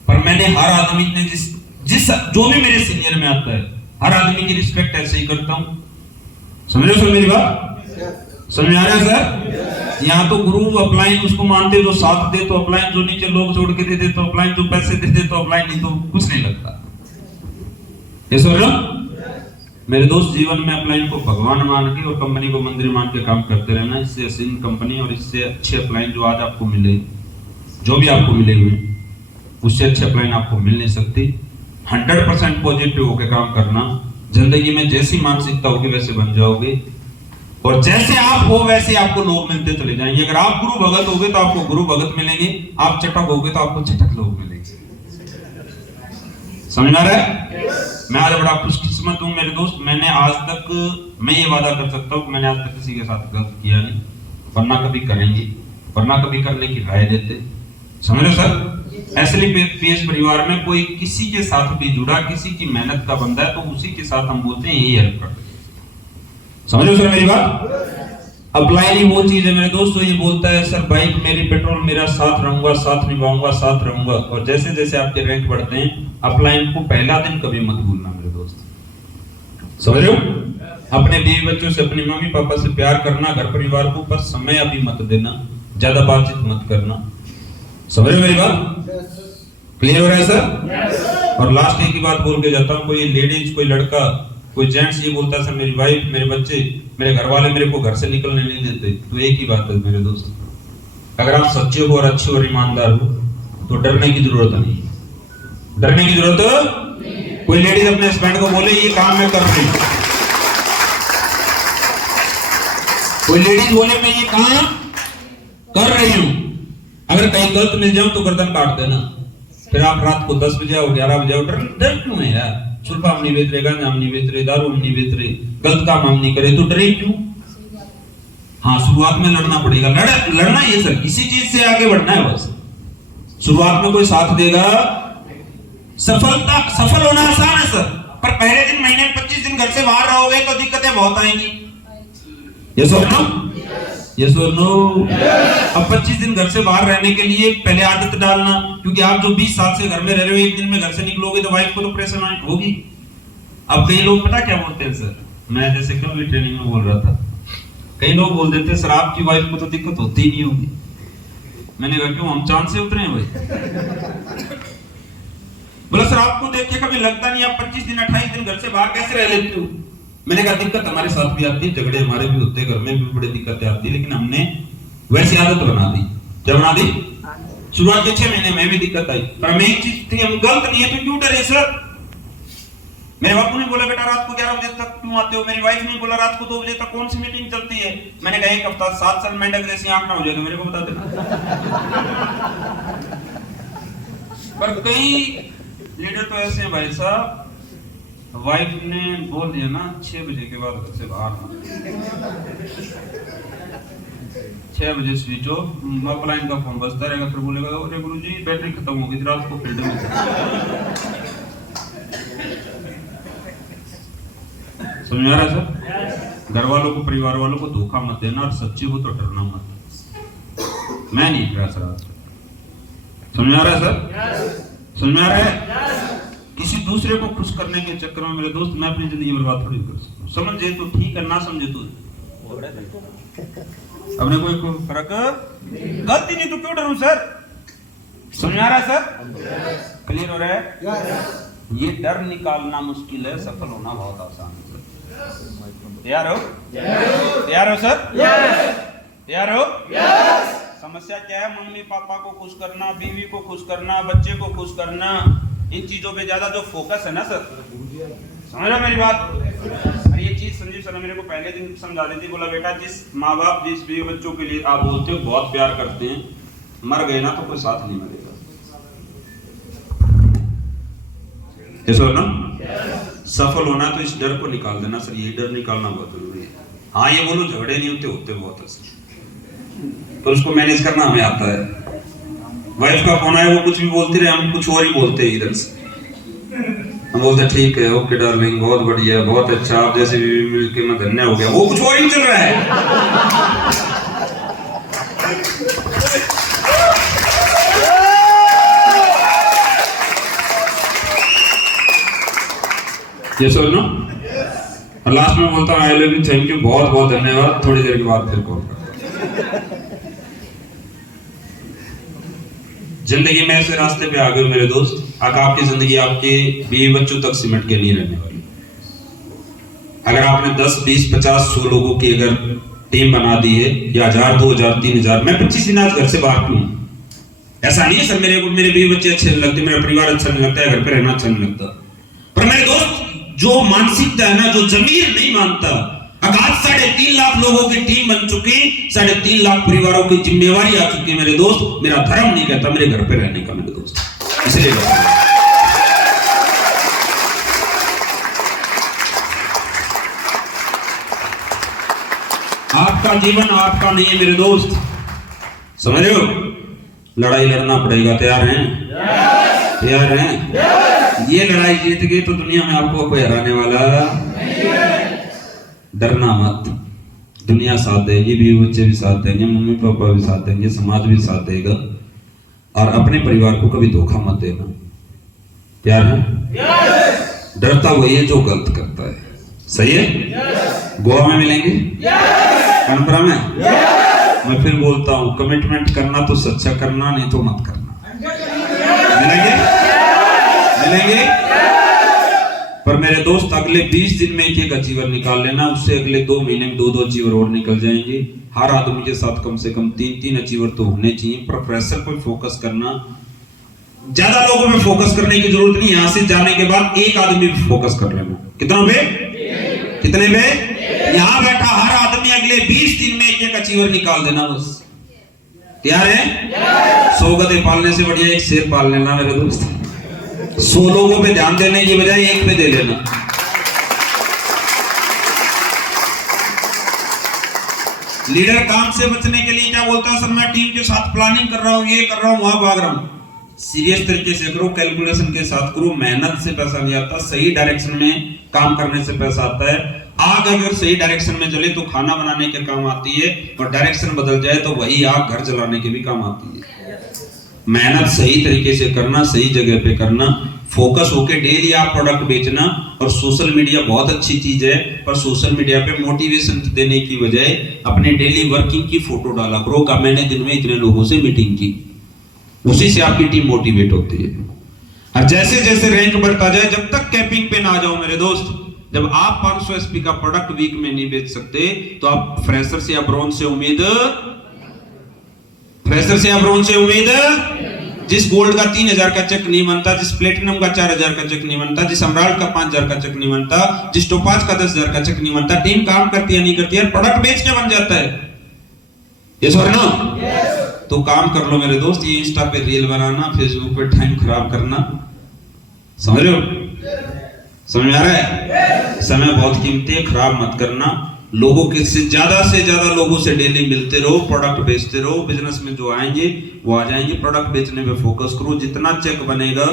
पर मैंने हर आदमी ने जिस जो भी मेरे सीनियर में आता है, हर आदमी की रिस्पेक्ट ऐसे ही करता हूं। समझ रहे हो सर मेरी बात? समझ आ रहा है सर? यहाँ तो गुरु अपलाइन उसको मानते जो साथ दे तो अपलाइन, जो नीचे लोग जोड़ के दे दे तो अपलाइन, जो पैसे दे दे तो अपलाइन, नहीं तो कुछ नहीं लगता। ये समझ लो मेरे दोस्त, जीवन में अपलाइन को भगवान मान के और कंपनी को मंदिर मान के काम करते रहना। इससे हसीन कंपनी और इससे अच्छे अपलाइन जो आज आपको मिले, जो भी आपको मिले हुए, उससे अच्छे अपलाइन आपको मिल नहीं सकती। 100% पॉजिटिव होकर काम करना। जिंदगी में जैसी मानसिकता होगी वैसे बन जाओगे, और जैसे आप हो वैसे आपको लोग मिलते चले जाएंगे। अगर आप गुरु भगत होगे तो आपको गुरु भगत मिलेंगे, आप चटक होगे तो आपको चटक लोग मिलेंगे। समझ आ रहा है? मैं आज बड़ा खुशकिस्मत हूं मेरे दोस्त। मैंने आज तक, मैं ये वादा कर सकता हूं कि मैंने आज तक किसी के साथ गलत किया नहीं, वरना कभी करेंगे, वरना कभी करने की राय देते। समझ रहे सर? SLPS परिवार में कोई किसी के साथ भी जुड़ा, किसी की मेहनत का बंदा है तो उसी के साथ हम बोलते हैं यही हेल्प करते। समझ रहे सर मेरी बात? अपलाइन वो चीज है मेरे दोस्तों, ये बोलता है सर बाइक मेरी, पेट्रोल मेरा, साथ रहूंगा, साथ निभाऊंगा, साथ रहूंगा। और जैसे जैसे आपके रैंक बढ़ते हैं, अपलाइन को पहला दिन कभी मत भूलना मेरे दोस्त। समझ रहे हो? अपने बीवी बच्चों से, अपनी मम्मी पापा से प्यार करना, घर परिवार को बस समय अभी मत देना, ज्यादा बातचीत मत करना। समझ रहे हो मेरी बात? क्लियर हो रहा है सर? और लास्ट एक ही बात बोल के जाता हूँ, कोई लेडीज, कोई लड़का, कोई जेंट्स ये बोलता है सर मेरी वाइफ, मेरे बच्चे, मेरे घर वाले मेरे को घर से निकलने नहीं देते, तो एक ही बात है मेरे दोस्त, अगर आप सच्चे हो और अच्छे और ईमानदार हो तो डरने की जरूरत नहीं। डरने की जरूरत कोई लेडीज अपने हस्बैंड को बोले ये काम मैं कर रही हूं, कोई लेडीज बोले मैं ये काम कर रही हूं, अगर कहीं गलत मिल जाऊं तो गर्दन काट देना। फिर आप रात को 10 बजे आओ, 11 बजे आओ, डर क्यों है यार? सुल्फा हम नहीं बेच रहे, गांजा हम नहीं बेच रहे, दारू हम नहीं बेच रहे, गलत काम हम नहीं करे, तो डरे क्यों? हाँ, शुरुआत में लड़ना पड़ेगा। लड़ना ये सर, किसी चीज से आगे बढ़ना है बस। शुरुआत में कोई साथ देगा, सफल होना आसान है सर, पर पहले दिन महीने में 25 दिन घर से बाहर रहोगे तो दिक्कतें बहुत आएंगी। यस और नो? यस और नो? अब 25 दिन घर से बाहर रहने के लिए पहले आदत डालना, क्योंकि आप जो 20 साल से घर में रह रहे हो, एक दिन में घर से निकलोगे तो वाइफ को तो प्रेशर होगी। अब कई लोग पता क्या बोलते हैं सर, मैं जैसे कल भी ट्रेनिंग में बोल रहा था, कई लोग बोल देते हैं सर आपकी वाइफ को तो दिक्कत होती ही नहीं होगी। मैंने कहा क्यों, हम चांद से उतरे हैं भाई? बोला सर आपको देख के कभी लगता नहीं आप 25 दिन 28 दिन घर से बाहर कैसे रह लेते हो? मैंने कहा दिक्कत हमारे साथ भी आती है, झगड़े हमारे भी होते हैं, घर में भी बड़ी दिक्कतें आती है, लेकिन हमने वैसी आदत बना दी। क्या बना दी? शुरुआत के 6 महीने में भी दिक्कत आई, पर मैं एक चीज थी, हम गलत नहीं है तो क्यों डरे सर? मेरे बापू ने बोला बेटा रात को 11 बजे तक क्यों आते हो? मेरी वाइफ ने बोला रात को 2 बजे तक कौन सी मीटिंग चलती है? मैंने कहा एक हफ्ता 7 साल मेंढक जैसी आंख ना हो जाए तो मेरे को बता देना। पर कई लीडर तो ऐसे हैं भाई साहब, वाइफ ने बोल दिया ना 6 बजे के बाद घर से बाहर ना, 6 बजे स्विच ऑफ, अपलाइन का फोन बजता रहेगा, फिर बोलेगा अरे गुरुजी बैटरी खत्म हो गई रात को फील्ड में। समझ आ रहा है सर? घर वालों को, परिवार वालों को धोखा मत देना और सच्ची हो तो डरना मत। मैं नहीं डरा सर आज। समझ आ रहा है सर? समझ में आ रहा है? किसी दूसरे को खुश करने के चक्कर में मेरे दोस्त मैं अपनी जिंदगी बर्बाद थोड़ी कर सकता हूँ। समझे तो ठीक है, ना समझे तो अपने कोई फर्क गलती नहीं तो क्यों डरूं सर? समझ आ रहा है सर? क्लियर हो रहा है? ये डर निकालना मुश्किल है, सफल होना बहुत आसान है। तैयार हो? तैयार हो सर? तैयार हो? समस्या क्या है? मम्मी पापा को खुश करना, बीवी को खुश करना, बच्चे को खुश करना, इन चीजों पे ज्यादा जो फोकस है ना सर, समझ रहे मेरी बात? और ये चीज संजीव सर ने मेरे को पहले दिन समझा दी थी, बोला बेटा जिस माँ बाप जिस बीवी बच्चों के लिए आप बोलते हो बहुत प्यार करते हैं, मर गए ना तो कोई साथ नहीं मरेगा। ना सफल होना तो इस डर को निकाल देना सर, ये डर निकालना बहुत जरूरी है। हाँ ये बोलो झगड़े नहीं होते, होते बहुत है, तो उसको मैनेज करना हमें आता है। वाइफ का फोन आया वो कुछ भी बोलती रहे, हम कुछ और ही बोलते हैं इधर से, हम बोलते ठीक है ओके डार्लिंग बहुत बढ़िया बहुत अच्छा, आप जैसे भी मिलके मैं धन्य हो गया, वो कुछ और ही चल रहा है। ये सर ना, और लास्ट में बोलता हूँ I love you, thank you, बहुत बहुत धन्यवाद, थोड़ी देर के बाद फिर कॉल करता। जिंदगी में ऐसे रास्ते पे आ गए मेरे दोस्त, अगर आपकी जिंदगी आपके बीवी बच्चों तक सिमट के नहीं रहने वाली। अगर आपने 10 20 50 100 लोगों की अगर टीम बना दी है, या 1000 2000 3000, मैं 25 दिन आज घर से बाहर क्यों? ऐसा नहीं है सर मेरे बीवी बच्चे अच्छे नहीं लगते, मेरा परिवार अच्छा नहीं लगता है, घर पे रहना अच्छा नहीं लगता, पर मेरे दोस्त जो मानसिकता है ना, जो जमीर नहीं मानता, आज 3.5 लाख लोगों की टीम बन चुकी, 3.5 लाख परिवारों की जिम्मेवारी आ चुकी है मेरे दोस्त। मेरा धर्म नहीं कहता मेरे घर पे रहने का मेरे दोस्त, इसलिए आपका जीवन आपका नहीं है मेरे दोस्त, समझ रहे हो? लड़ाई लड़ना पड़ेगा, तैयार हैं? तैयार हैं? ये लड़ाई जीत गई तो दुनिया में आपको कोई हराने वाला नहीं है। डरना मत, दुनिया साथ देगी, बीवी बच्चे भी साथ देंगे, मम्मी पापा भी साथ देंगे, समाज भी साथ देगा, और अपने परिवार को कभी धोखा मत देना। प्यार है? डरता वही है जो गलत करता है, सही है? गोवा में मिलेंगे, कनपुरा में, मैं फिर बोलता हूँ कमिटमेंट करना तो सच्चा करना, नहीं तो मत करना। मिलेंगे? मिलेंगे? पर मेरे दोस्त अगले 20 दिन में एक अचीवर निकाल लेना, उससे अगले 2 महीने में 2 अचीवर और निकल जाएंगे। हर आदमी के साथ कम से कम 3 अचीवर तो होने चाहिए। पर प्रेशर पर फोकस करना, ज्यादा लोगों पे फोकस करने की जरूरत नहीं, यहां से जाने के बाद एक आदमी पे फोकस कर लेना। कितना पे? कितने पे? यहां बैठा हर आदमी अगले 20 दिन में एक अचीवर निकाल देना बस। तैयार है? 100 गधे पालने से बढ़िया एक शेर पाल लेना मेरे दोस्त। 100 लोगों पे ध्यान देने की बजाय एक पे दे लेना। लीडर काम से बचने के लिए क्या बोलता है? सर मैं टीम के साथ प्लानिंग कर रहा हूं, ये कर रहा हूं, वहां भाग रहा हूं। सीरियस तरीके से करो, कैलकुलेशन के साथ करो। मेहनत से पैसा नहीं आता, सही डायरेक्शन में काम करने से पैसा आता है। आग अगर सही डायरेक्शन में जले तो खाना बनाने के काम आती है, और डायरेक्शन बदल जाए तो वही आग घर जलाने के भी काम आती है। मेहनत सही तरीके से करना, सही जगह पे करना, फोकस होके डेली आप प्रोडक्ट बेचना। और सोशल मीडिया बहुत अच्छी चीज है, पर सोशल मीडिया पे मोटिवेशन देने की बजाय अपने डेली वर्किंग की फोटो डाला करो का मैंने दिन में इतने लोगों से मीटिंग की, उसी से आपकी टीम मोटिवेट होती है। और जैसे जैसे रैंक बढ़ता जाए, जब तक कैपिंग पे ना आ जाओ मेरे दोस्त, जब आप 500 एसपी का प्रोडक्ट वीक में नहीं बेच सकते तो आप फ्रेशर से या ब्रोंज से उम्मीद, फ्रेशर से या ब्रोंज से उम्मीद, जिस गोल्ड का 3000 का चेक नहीं बनता, जिस प्लेटिनम का 4000 का चेक नहीं बनता, जिस एमराल्ड का 5000 का चेक नहीं बनता, जिस टोपाज का 10,000 का चेक नहीं बनता, टीम काम करती है नहीं करती है, प्रोडक्ट बेच के बन जाता है। यस और नो? तो काम कर लो मेरे दोस्त, ये इंस्टा पे रील बनाना, फेसबुक पे टाइम खराब करना, समझ रहे हो? समझ में आ रहा है? समय बहुत कीमती है, खराब मत करना। लोगों के से ज्यादा लोगों से डेली मिलते रहो, प्रोडक्ट बेचते रहो। बिजनेस में जो आएंगे वो आ जाएंगे, प्रोडक्ट बेचने पे फोकस करो। जितना चेक बनेगा,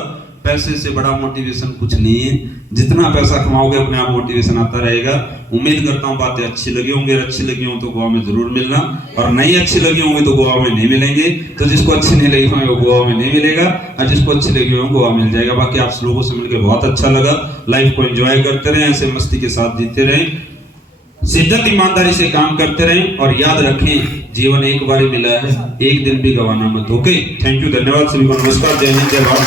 पैसे से बड़ा मोटिवेशन कुछ नहीं है। जितना पैसा कमाओगे अपने आप मोटिवेशन आता रहेगा। उम्मीद करता हूँ बातें अच्छी लगी होंगी, अच्छी लगी हो तो गोवा में जरूर मिलना, और नहीं अच्छी लगी होंगी तो गोवा में नहीं मिलेंगे। तो जिसको अच्छी नहीं लगी होंगी वो गोवा में नहीं मिलेगा, और जिसको अच्छी लगी होगी गोवा मिल जाएगा। बाकी आप लोगों से मिलकर बहुत अच्छा लगा। लाइफ को एंजॉय करते रहे, ऐसे मस्ती के साथ जीते रहे, शिद्दत ईमानदारी से काम करते रहें, और याद रखें जीवन एक बार ही मिला है, एक दिन भी गवाना मत। ओके, थैंक यू, धन्यवाद, सभी को नमस्कार, जय हिंद, जय भारत।